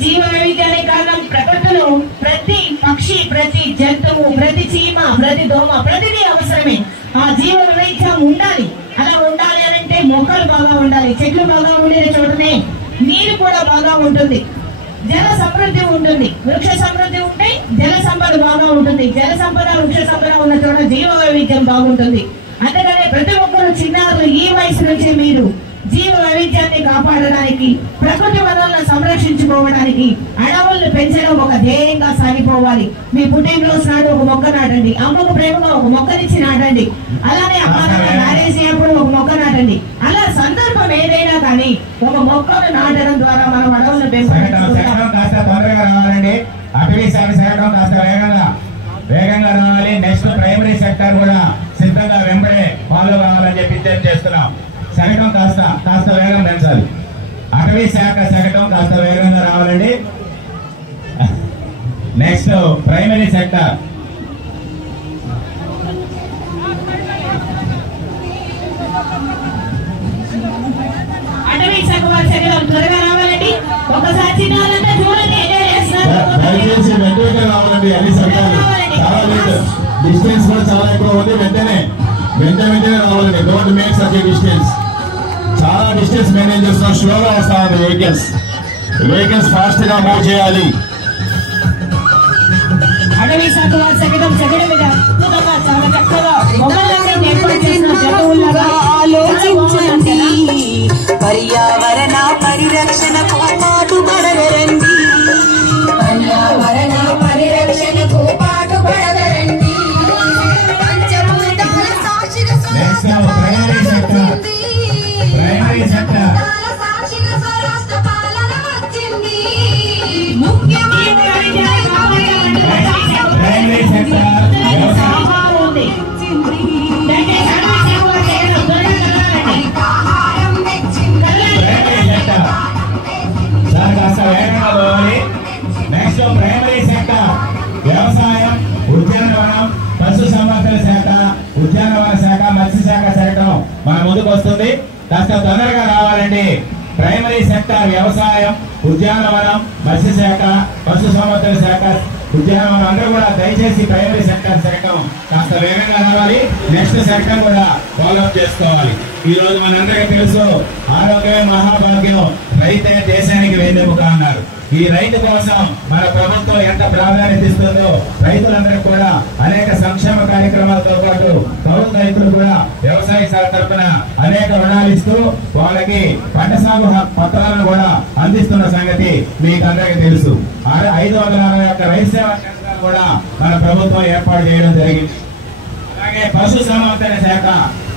జీవ వైవిధ్యానికి కారణం ప్రకృతిలో ప్రతి పక్షి, ప్రతి జంతువు, ప్రతి చీమ, ప్రతి దోమ, ప్రతిదీ అవసరమే. ఆ జీవ వైవిధ్యం ఉండాలి. అలా ఉండాలి అని అంటే మొక్కలు బాగా ఉండాలి. చెట్లు బాగా ఉండే చోటనే నీరు కూడా బాగా ఉంటుంది, జల సమృద్ధి ఉంటుంది. వృక్ష సమృద్ధి ఉంటే జల సంపద బాగా ఉంటుంది. జల సంపద, వృక్ష సంపద ఉన్న చోట జీవ వైవిధ్యం బాగుంటుంది. అందుకనే ప్రతి ఒక్కరు చిన్నారులు ఈ వయసు నుంచి మీరు జీవ వైవిధ్యాన్ని కాపాడడానికి, ప్రకృతి వనరులను సంరక్షించుకోవడానికి అడవులను పెంచడం ఒక ధ్యేయంగా సాగిపోవాలి. మీ పుట్టినరోజు నాడు ఒక మొక్క నాటండి, అమ్మకు ప్రేమగా ఒక మొక్కనిచ్చి నాటండి. అలానే అమ్మానాన్న మ్యారేజ్ అయినప్పుడు ఒక మొక్క నాటండి. అలా సందర్భం ఏదైనా కానీ ఒక మొక్కను నాటడం ద్వారా మనం అడవులను పెంచుకుంటాం. కాస్త తొందరగా రావాలండి. అటవీ శాఖ శకటం కాస్త వేగంగా రావాలి. నెక్స్ట్ ప్రైమరీ సెక్టర్ కూడా సిద్ధంగా వెంబడే ఫాలో కావాలని చెప్పి విజ్ఞప్తి చేస్తున్నాం. శకటం కాస్త వేగం పెంచాలి. అటవీ శాఖ శకటం కాస్త వేగంగా రావాలండి. Next primary sector. అటవీ శాఖ వారి శకటం త్వరగా రావాలండి. ఒకసారి చిన్నారంతా చూడండి, దయచేసి వెంటనే రావాలండి. అన్ని సర్కారు చాలా లేదు, డిస్టెన్స్ కూడా చాలా ఎక్కువ ఉంది. వెంటనే రావాలండి. Don't make such distance. చాలా డిస్టెన్స్ మెయింటైన్ చేస్తున్నాం. స్లోగా వస్తామండి వెహికల్స్ ఫాస్ట్ గా మూవ్ చేయాలి. అటవీ శాఖ వారి శకటం మీద అద్భుతంగా చాలా చక్కగా మొక్కలను ఏర్పాటు చేసిన జంతువులాగా ఆలోచించండి, పర్యావరణ పరిరక్షణకు పాటుపడగరండి. పర్యావరణ పరిరక్షణకు పాటుపడగరండి. పంచభూతాల సాక్షిగా సాక్షిగా స్వరాష్ట్ర పాలన వచ్చింది. సంపదల శాఖ, ఉద్యానవన శాఖ, మత్స్య శాఖ శకటం మన ముందుకు వస్తుంది. కాస్త తొందరగా రావాలండి. ప్రైమరీ సెక్టార్ వ్యవసాయం, ఉద్యానవనం, మత్స్య శాఖ, పశు సంవర్ధన శాఖ, ఉద్యానవనం అందరూ కూడా దయచేసి ప్రైమరీ సెక్టార్ శకటం కాస్త వేగంగా రావాలి. నెక్స్ట్ సెక్టర్ కూడా ఫాలోఅప్ చేసుకోవాలి. ఈ రోజు మనందరికీ తెలుసు, ఆరోగ్యమే మహాభాగ్యం, రైతే దేశానికి వెన్నెముక అన్నారు. ఈ రైతు కోసం మన ప్రభుత్వం ఎంత ప్రాధాన్యత ఇస్తుందో, రైతులందరూ కూడా అనేక సంక్షేమ కార్యక్రమాలతో పాటు కౌలు రైతులు కూడా వ్యవసాయ శాఖ తరఫున అనేక రుణాలు ఇస్తూ వాళ్ళకి పంట సాగు పత్రాలను కూడా అందిస్తున్న సంగతి మీకు అందరికీ తెలుసు. 561 రైతు సేవా కేంద్రాలు కూడా మన ప్రభుత్వం ఏర్పాటు చేయడం జరిగింది. అలాగే పశు సంవర్ధన శాఖ,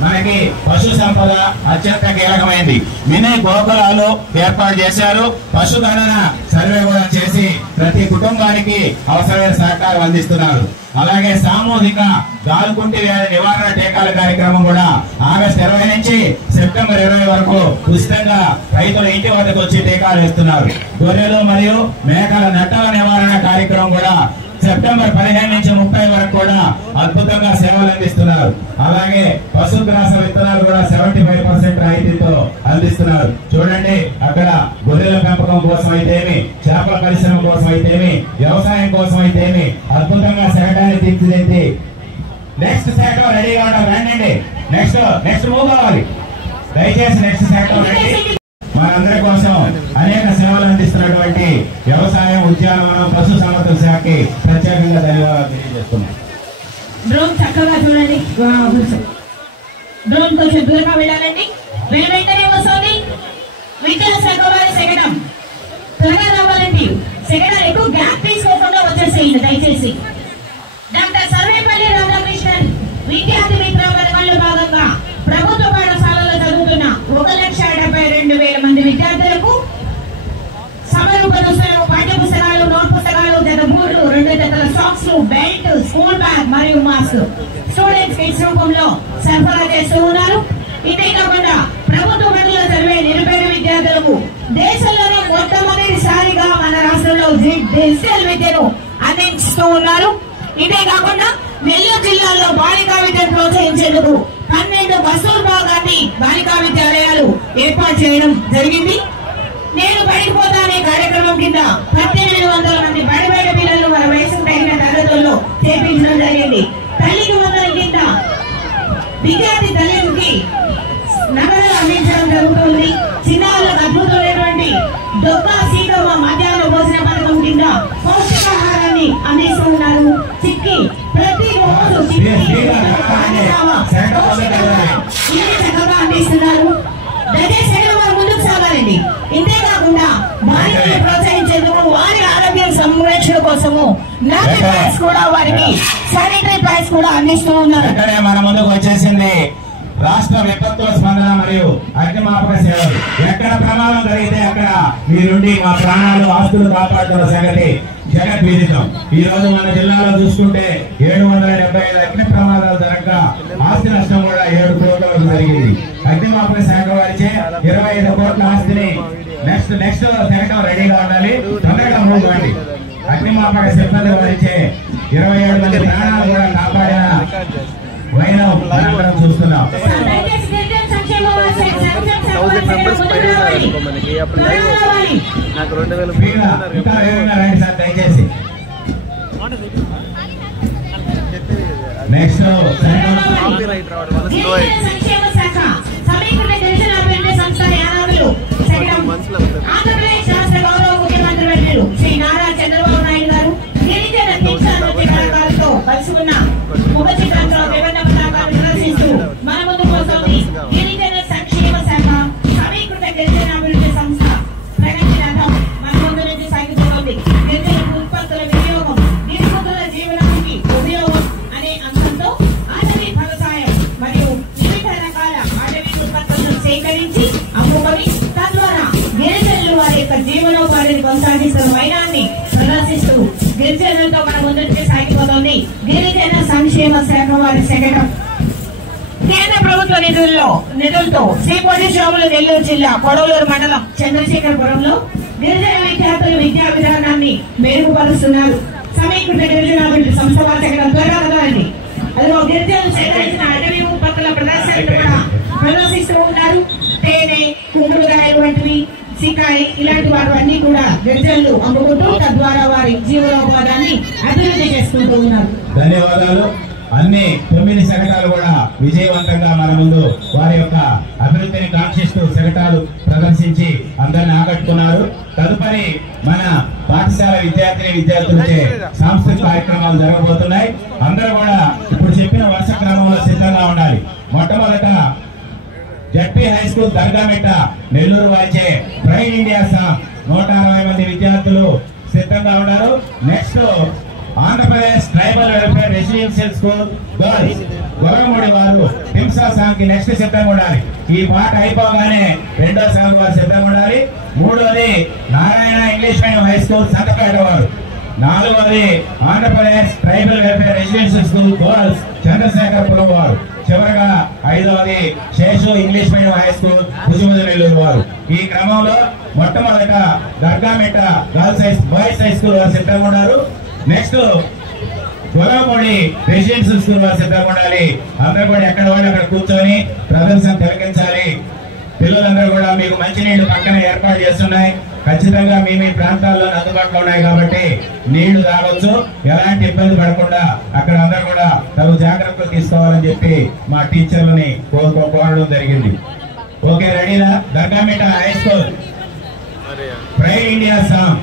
మనకి పశు సంపద అత్యంత కీలకమైంది. మినీ గోకులాలు ఏర్పాటు చేశారు. పశుగణన సర్వే కూడా చేసి ప్రతి కుటుంబానికి అవసరమైన సహకారం అందిస్తున్నారు. అలాగే సామూహిక గాలుకుంటి వ్యాధి నివారణ టీకాల కార్యక్రమం కూడా ఆగస్టు 20 నుంచి సెప్టెంబర్ 20 వరకు ఉచితంగా రైతుల ఇంటి వద్దకు వచ్చి టీకాలు వేస్తున్నారు. గొర్రెలు మరియు మేకల నట్టల నివారణ కార్యక్రమం కూడా సెప్టెంబర్ 15 నుంచి 30 వరకు కూడా అద్భుతంగా సేవలు అందిస్తున్నారు. అలాగే పశుగ్రాస విత్తనాలు కూడా 75% రాయితీతో అందిస్తున్నారు. చూడండి, అక్కడ గొర్రెల పెంపకం కోసం అయితేమి, చేపల పరిశ్రమ కోసం అయితేమి, వ్యవసాయం కోసం అయితేమి అద్భుతంగా శకటాన్ని తీర్చిదిద్ది నెక్స్ట్ శాఖ రెడీగా ఉండాలి. రండి, నెక్స్ట్ మూవ్ కావాలి. దయచేసి నెక్స్ట్ శాఖ రండి. మనందరి కోసం అనేక సేవలు అందిస్తున్నటువంటి వ్యవసాయం, ఉద్యానవనం, పశు సంవర్ధన శాఖకి ప్రత్యేకంగా ధన్యవాదాలు తెలియజేస్తున్నాం. డ్రోన్ చక్కగా చూడండి. డ్రోన్ కొంచెం దూరంగా వెళ్ళాలండి. వెంటనే వస్తుంది విద్యాశాఖ వారి శకటం. త్వరగా రావాలండి. శకటం ఎక్కువ గ్యాప్ తీసుకోకుండా వచ్చేసేయండి దయచేసి. డాక్టర్ సర్వేపల్లి రాధాకృష్ణన్ విద్యార్థి మిత్ర పథకంలో భాగంగా ప్రభుత్వ పాఠశాలలో చదువుతున్న 1,72,000 మంది విద్యార్థులకు సమరూప దుస్తులు, పాఠ్య పుస్తకాలు, నోట్ పుస్తకాలు, జత బూట్లు, 2 జతల సాక్స్, బెల్ట్, స్కూల్ బ్యాగ్ మరియు మాస్క్ స్టూడెంట్స్ కిట్స్ రూపంలో సరఫరా చేస్తూ ఉన్నారు. ఇదే కాకుండా ప్రభుత్వ బడుల్లో చదివే నిరుపేద విద్యార్థులకు దేశంలోనే మొట్టమొదటిసారిగా మన రాష్ట్రంలో డిజిటల్ విద్యను అందిస్తూ ఉన్నారు. ఇదే కాకుండా నెల్లూరు జిల్లాలో బాలికా విద్యను ప్రోత్సహించేందుకు 12 కస్తూర్బా గాంధీ బాలికా విద్యాలయాలు ఏర్పాటు చేయడం జరిగింది. నేను బయటకు పోతా అనే కార్యక్రమం కింద 1800 మంది బయట పిల్లలు మన వయసుకు తగిన తరగతుల్లో చేర్పించడం జరిగింది. తల్లికి వందనం కింద విద్యార్థి తల్లికి నగరాలు అందించడం జరుగుతుంది. చిన్నారులకు అద్భుతమైనటువంటి డొక్కా సీతమ్మ మధ్యాహ్న భోజన పథకం కింద పౌష్టికాహారాన్ని అందిస్తూ ఉన్నారు. చిక్కి ప్రతిరోజు చక్కగా అందిస్తున్నారు. దయచేసి వారు ముందుకు సాగాలండి. ఇంతే కాకుండా బాలికలను ప్రోత్సహించేందుకు, వారి ఆరోగ్య సంరక్షణ కోసము కూడా వారికి శానిటరీ ప్యాడ్స్ కూడా అందిస్తూ ఉన్నారు. మన ముందుకు వచ్చేసింది రాష్ట్ర విపత్తుల స్పందన మరియు అగ్నిమాపక సేవలు. ఎక్కడ ప్రమాదం జరిగితే అక్కడ మీరుండి మా ప్రాణాలు, ఆస్తులు కాపాడుతున్న సంగతి జగద్విదితం. ఈ రోజు మన జిల్లాలో చూసుకుంటే 775 అగ్ని ప్రమాదాలు జరగగా ఆస్తి నష్టం కూడా 7 కోట్ల జరిగింది. అగ్నిమాపక శాఖ వారిచే 25 కోట్ల ఆస్తిని నెక్స్ట్ శకటం రెడీగా ఉండాలి. తొందరగా మూవ్ కాండి. అగ్నిమాపక సిబ్బంది వారిచే 27 మంది ప్రాణాలు కూడా కాపాడిన వైనం మనం చూస్తున్నాం. 1000 మెంబర్స్ పైన మనకి అప్పుడు లైవ్ వస్తుంది. నాకు 2000 దయచేసి నెక్స్ట్ కాపీరైట్ రావడం వల్ల స్లో అయింది. ఆంధ్రప్రదేశ్ రాష్ట్ర గౌరవ ముఖ్యమంత్రి వర్యులు శ్రీ నారా చంద్రబాబు నాయుడు గారు గిరిజన కళాకారులతో కలిసి ఉన్న ముఖ చిత్రంతో విభిన్న పతాకాలు ప్రదర్శిస్తూ మన ముందుకు వస్తుంది గిరిజన సంక్షేమ శాఖ సమీకృత గిరిజన అభివృద్ధి సంస్థ ప్రగతి రథం మన ముందు నుంచి సాగుతోంది. గిరిజన ఉత్పత్తుల వినియోగం, గిరిజనుల జీవనానికి ఉపయోగం అనే అంశంతో అటవీ వ్యవసాయం మరియు వివిధ రకాల అటవీ ఉత్పత్తులను సేకరించి అమ్ముకొని తద్వారా గిరిజనులు వారి యొక్క జీవనోపాధిని కొనసాగిస్తున్న వైనాన్ని ప్రదర్శిస్తూ గిరిజనులతో మన ముందుకు సాగిపోతుంది గిరిజన సంక్షేమ శాఖ వారి శకటం. కేంద్ర ప్రభుత్వ నిధులతో శ్రీ పొట్టి శ్రీరాములు నెల్లూరు జిల్లా కొడవలూరు మండలం చంద్రశేఖరపురంలో గిరిజన విద్యార్థుల విద్యా విధానాన్ని మెరుగుపరుస్తున్నారు. సమీకృత గిరిజన అభివృద్ధి సంస్థ వారి శకటం త్వరగా కదండి. అదిగో గిరిజనులు సేకరించిన అటవీ ఉత్పత్తుల ప్రదర్శనలు కూడా ప్రదర్శిస్తూ ఉంటారు. తేనె, కుంకుడుకాయలు వంటివి, సికాయి ఇలాంటి వాటివన్నీ కూడా గిరిజనులు అమ్ముకుంటూ తద్వారా వారి జీవనోపాధాన్ని అభివృద్ధి చేసుకుంటూ ఉన్నారు. ధన్యవాదాలు. అన్ని 9 శకటాలు కూడా విజయవంతంగా మన ముందు వారి యొక్క అభివృద్ధిని కాంక్షిస్తూ శకటాలు ప్రదర్శించి అందరిని ఆకట్టుకున్నారు. తదుపరి మన పాఠశాల విద్యార్థులచే సాంస్కృతిక కార్యక్రమాలు జరగబోతున్నాయి. అందరూ కూడా ఇప్పుడు చెప్పిన వరుస క్రమంలో సిద్ధంగా ఉండాలి. మొట్టమొదట ZP high school Dargamitta Nellore వారిచే ప్రైడ్ ఇండియా సాంగ్ 160 మంది విద్యార్థులు సిద్ధంగా ఉన్నారు. Next Andhra Pradesh tribal welfare residential school girls Goragamudi వారు హింసా సాంగ్ కి నెక్స్ట్ సిద్ధంగా ఉండాలి. ఈ పాట అయిపోగానే రెండో సాంగ్ వారు సిద్ధంగా ఉండాలి. మూడోది Narayana English medium high school Santhapeta వారు. నాలుగోది Andhra Pradesh tribal welfare residential school girls Chandrasekharapuram వారు. చివరగా 5వది Seshu English medium high school Bhujamuda Nellore వారు. ఈ క్రమంలో మొట్టమొదట Dargamitta girls boys high school వారు సిద్ధంగా ఉన్నారు. నెక్స్ట్ గొరవమూడి రెసిడెన్షియల్ స్కూల్ వారు సిద్ధంగా ఉండాలి. అందరూ కూడా ఎక్కడ వాళ్ళు అక్కడ కూర్చొని ప్రదర్శన తిలకించాలి. పిల్లలందరూ కూడా మీకు మంచినీళ్లు పక్కన ఏర్పాటు చేస్తున్నాయి. ఖచ్చితంగా మీ ప్రాంతాల్లో అందుబాటులో ఉన్నాయి కాబట్టి నీళ్లు తాగొచ్చు. ఎలాంటి ఇబ్బంది పడకుండా అక్కడ అందరూ కూడా తగు జాగ్రత్తలు తీసుకోవాలని చెప్పి మా టీచర్లని కోరడం జరిగింది. ఓకే, రెడీనా? Dargamitta high school pride India song.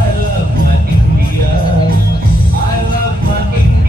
I love my India. I love my India.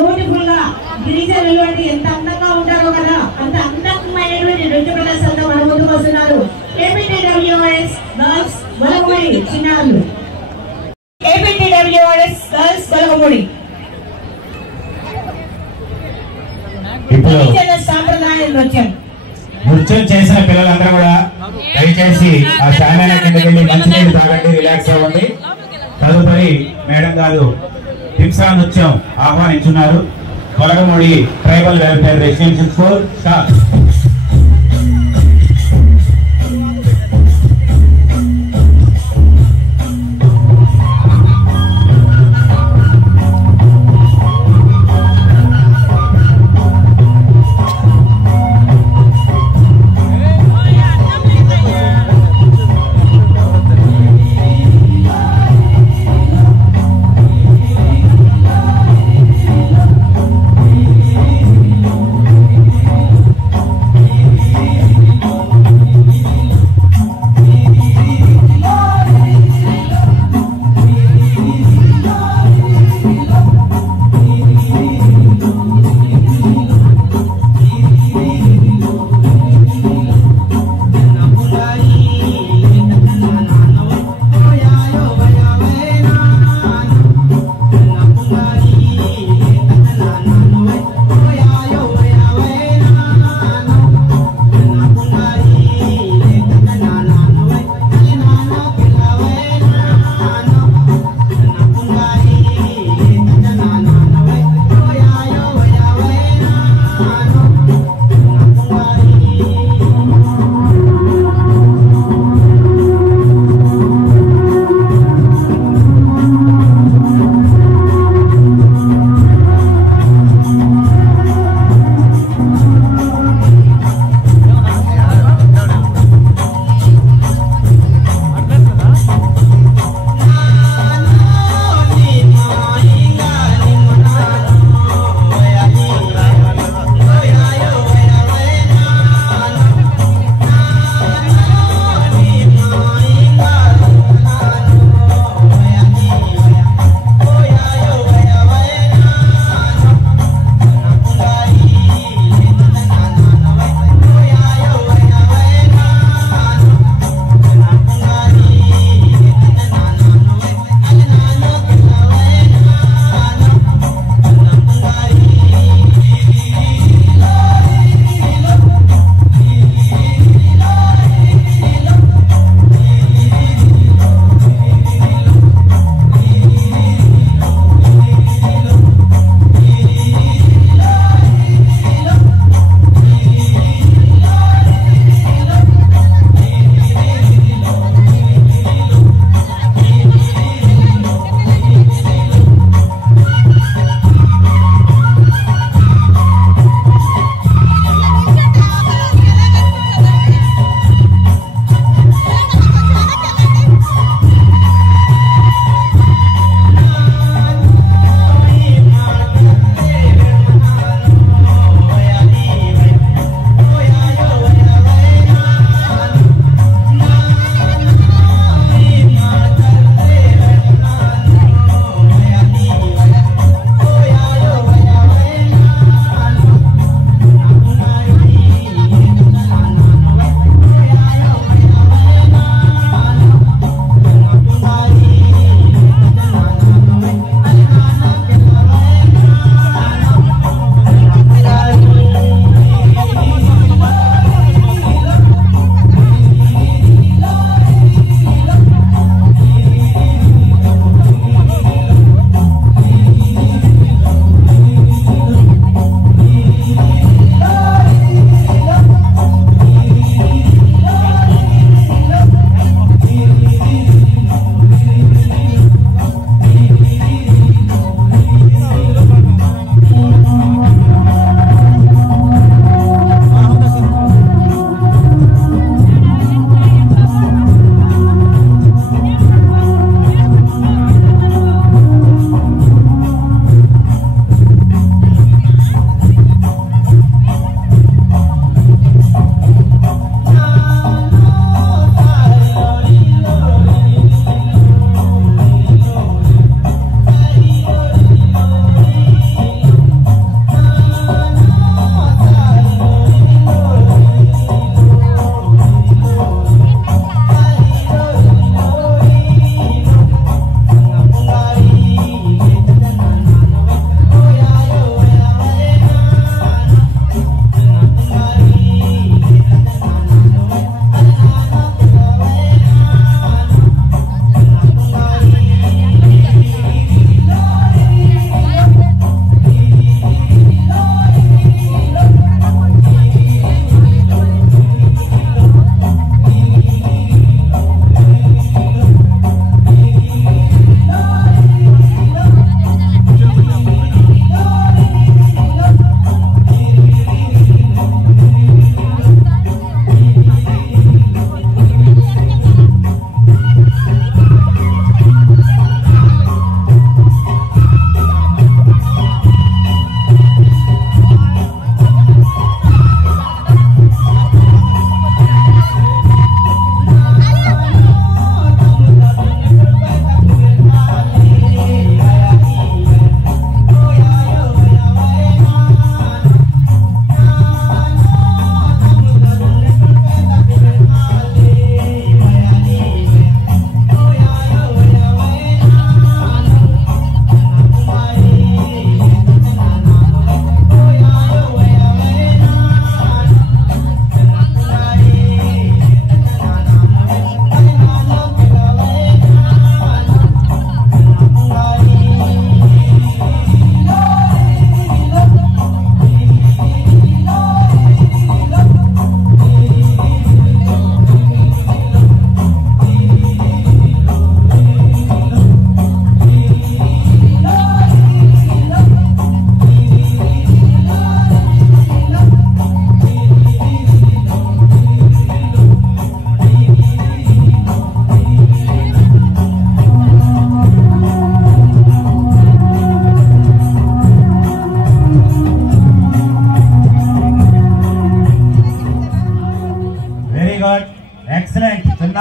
Beautiful గా గిరిజనులు అంటే ఎంత అందంగా ఉంటారో కదా, అంత అందమైనటువంటి నృత్య ప్రదర్శనతో మన ముందుకు వస్తున్నారు ఏపీటీడబ్ల్యూఆర్ఎస్ గర్ల్స్ బలగముడి చిన్నారులు. ఏపీటీడబ్ల్యూఆర్ఎస్ గర్ల్స్ బలగముడి గిరిజన సాంప్రదాయ నృత్యం. నృత్యం చేసిన పిల్లలందరూ కూడా దయచేసి ఆ శామైన కిందకి వెళ్ళి మంచినీళ్ళు తాగండి, రిలాక్స్ అవ్వండి. తదుపరి మేడం గారు హింసా నృత్యం ఆహ్వానించున్నారు. Balagamudi tribal welfare residential school staff.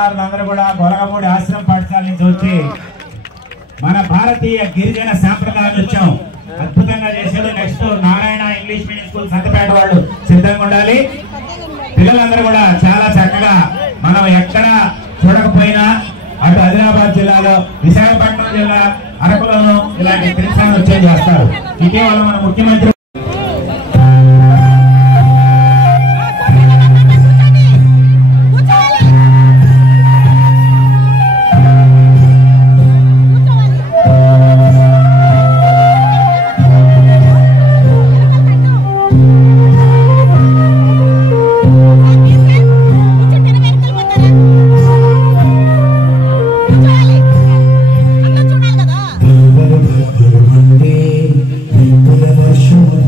చిన్నారులందరూ కూడా గొలగమూడి ఆశ్రమ పాఠశాల నుంచి వచ్చి మన భారతీయ గిరిజన సాంప్రదాయ నృత్యం అద్భుతంగా చేశారు. Next Narayana English medium school Santhapeta వాళ్ళు సిద్ధంగా ఉండాలి. పిల్లలందరూ కూడా చాలా చక్కగా మనం ఎక్కడ చూడకపోయినా అటు ఆదిలాబాద్ జిల్లాలో, విశాఖపట్నం జిల్లా అరకులోను ఇలాంటి త్రిశా నృత్యం చేస్తారు. ఇటీవల మన ముఖ్యమంత్రి Show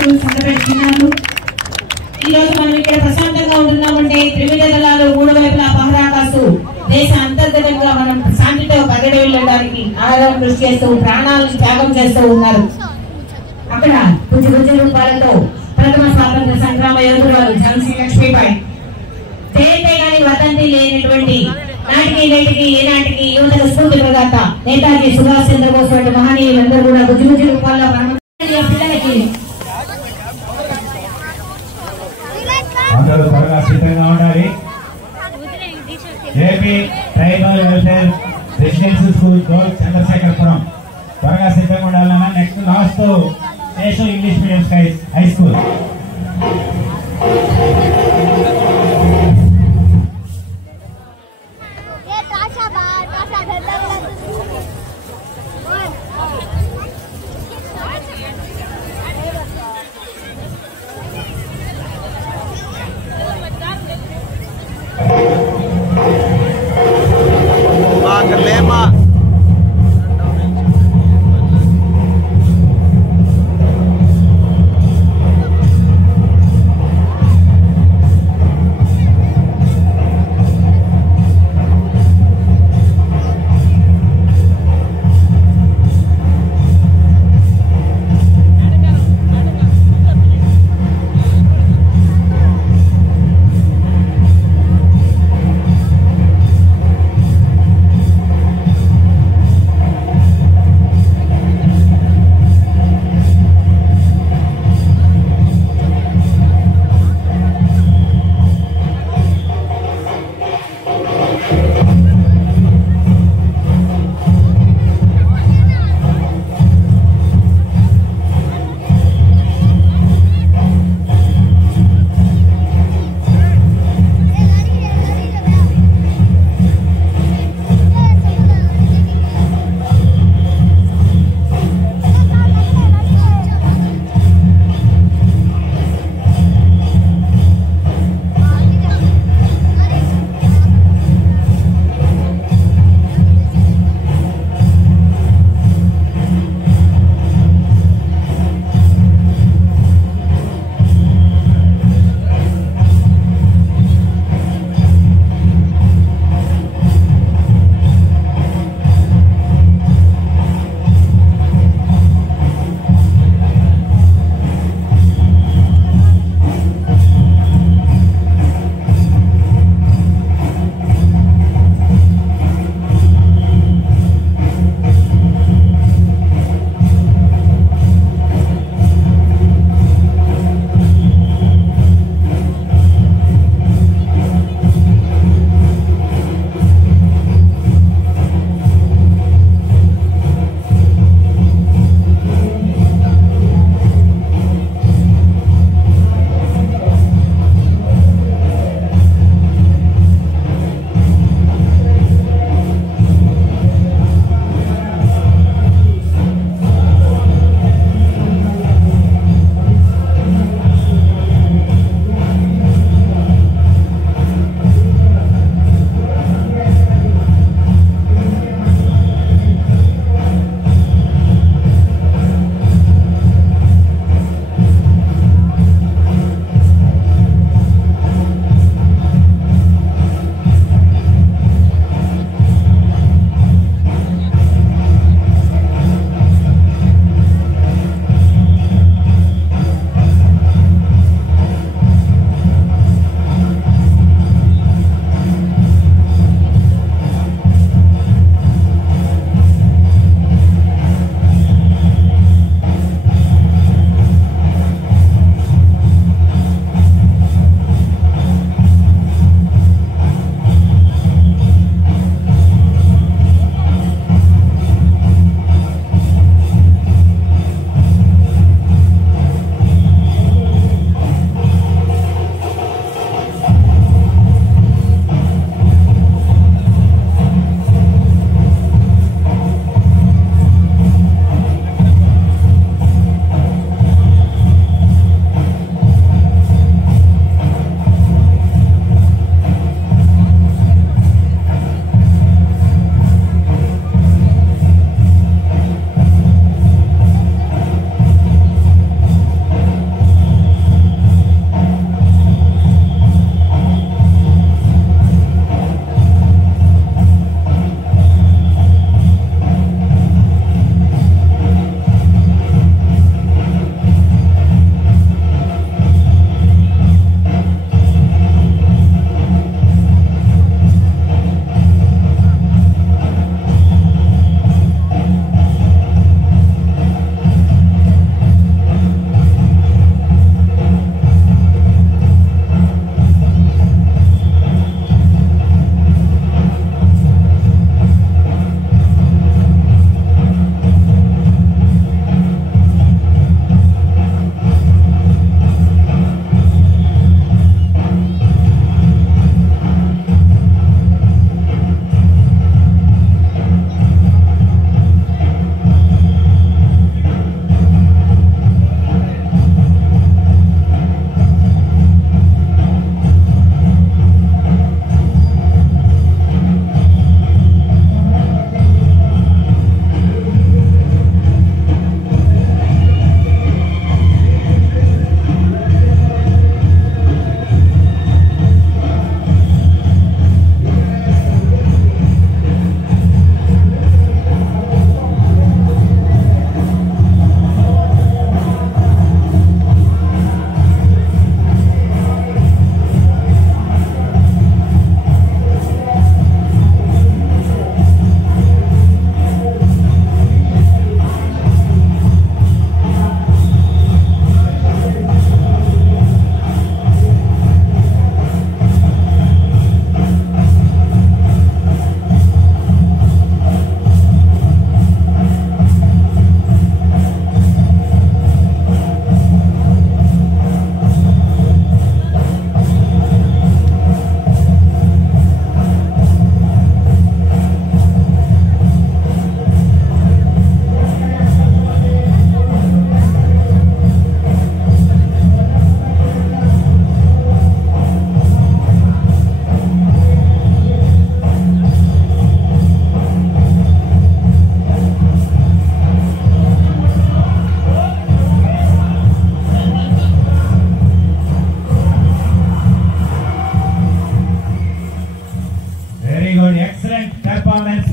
స్కూల్ సంఘటన. ఈ రోజు మనం ఇక్కడ ప్రశాంతంగా ఉంటున్నామంటే త్రివిధ దళాలు మూడు వైపులా పహరా కాస్తూ దేశ అంతర్గతంగా మనం శాంతితో పగడి వెళ్ళడానికి ఆధారం కృషి చేస్తూ ప్రాణాలను త్యాగం చేస్తూ ఉన్నారు. అక్కడ బుజ్జి రూపాలతో ప్రథమ స్వాతంత్ర సంగ్రామ యోధురాలు ఝాన్సీ లక్ష్మీబాయి, దేనిపై కానీ వదంతి లేనటువంటి నాటికి నేటికి ఏనాటికి యువతకు స్ఫూర్తి ప్రదాత నేతాజీ సుభాష్ చంద్రబోస్ వంటి మహనీయులందరూ కూడా బుజ్జి రూపాల్లో మనం పిల్లలకి అందరూ త్వరగా సిద్ధంగా ఉండాలి. AP tribal welfare residential school గోల్ చంద్రశేఖరపురం త్వరగా సిద్ధంగా ఉండాలన్నా. Next last Seshu English medium high school.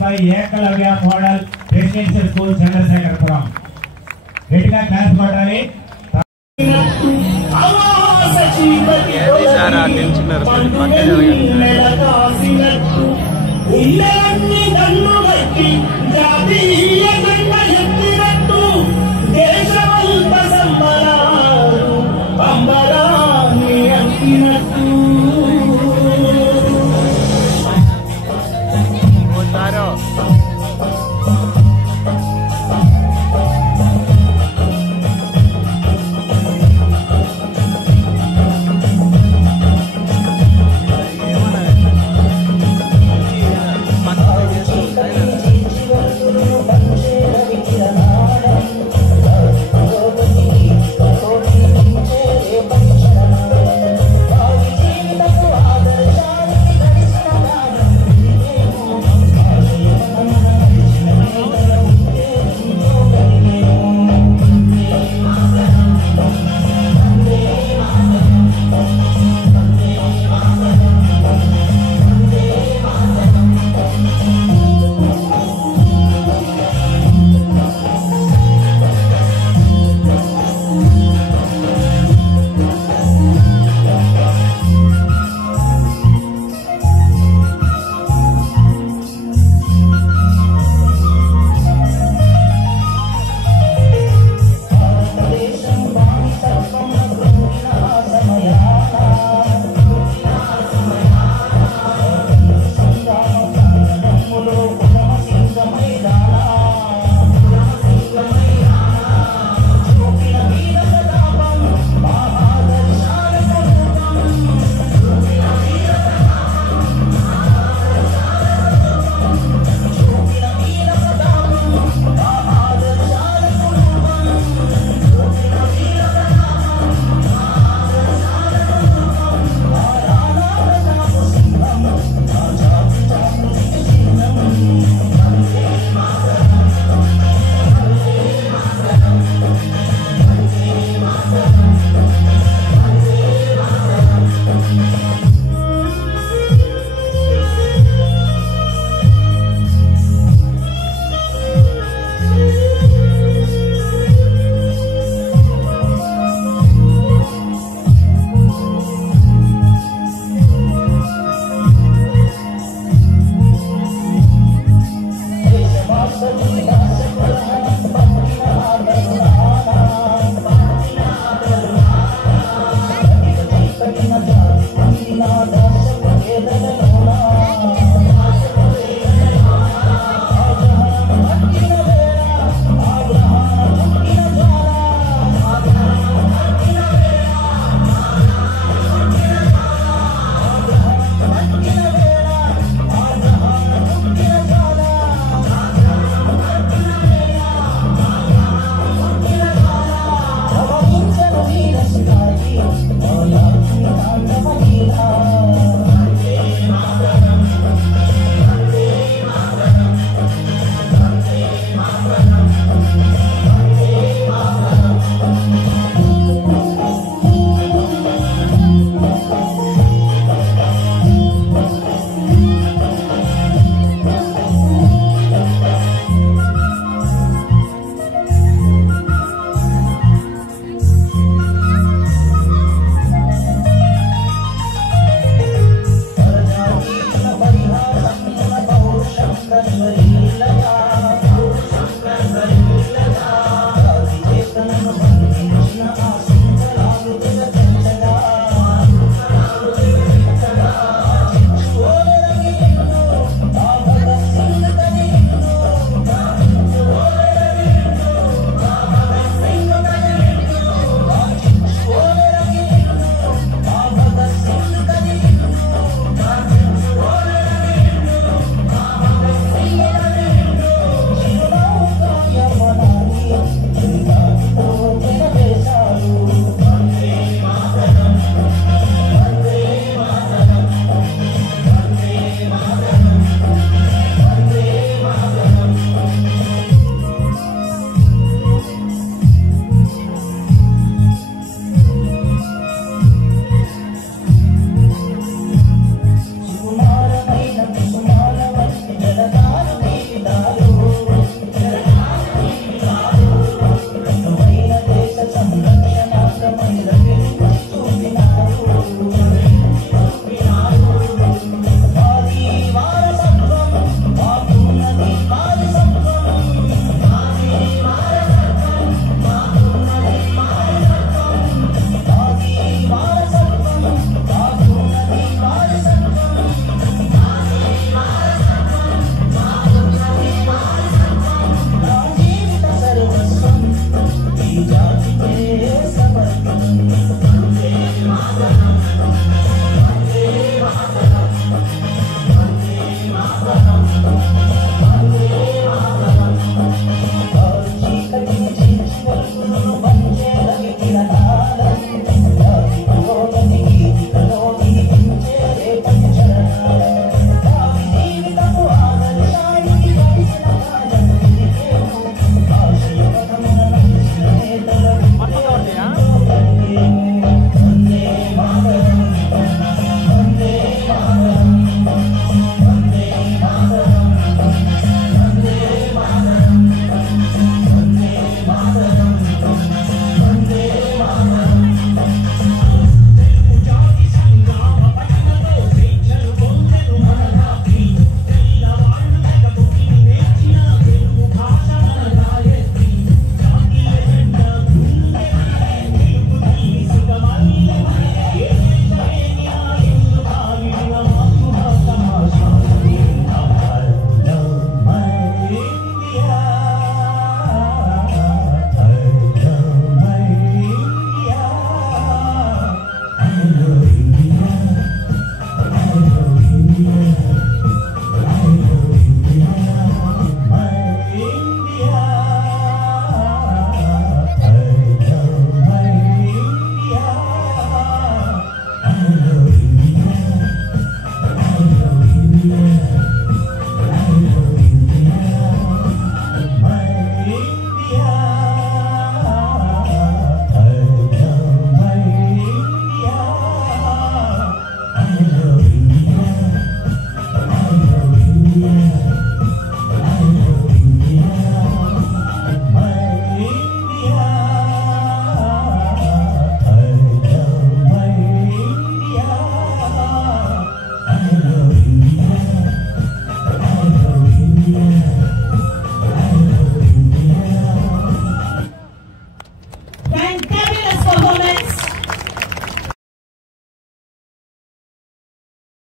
By Ekalavya model residential school Chandrasekharapuram. గట్టిగా క్లాస్ కొట్టాలి. ఏమన్నా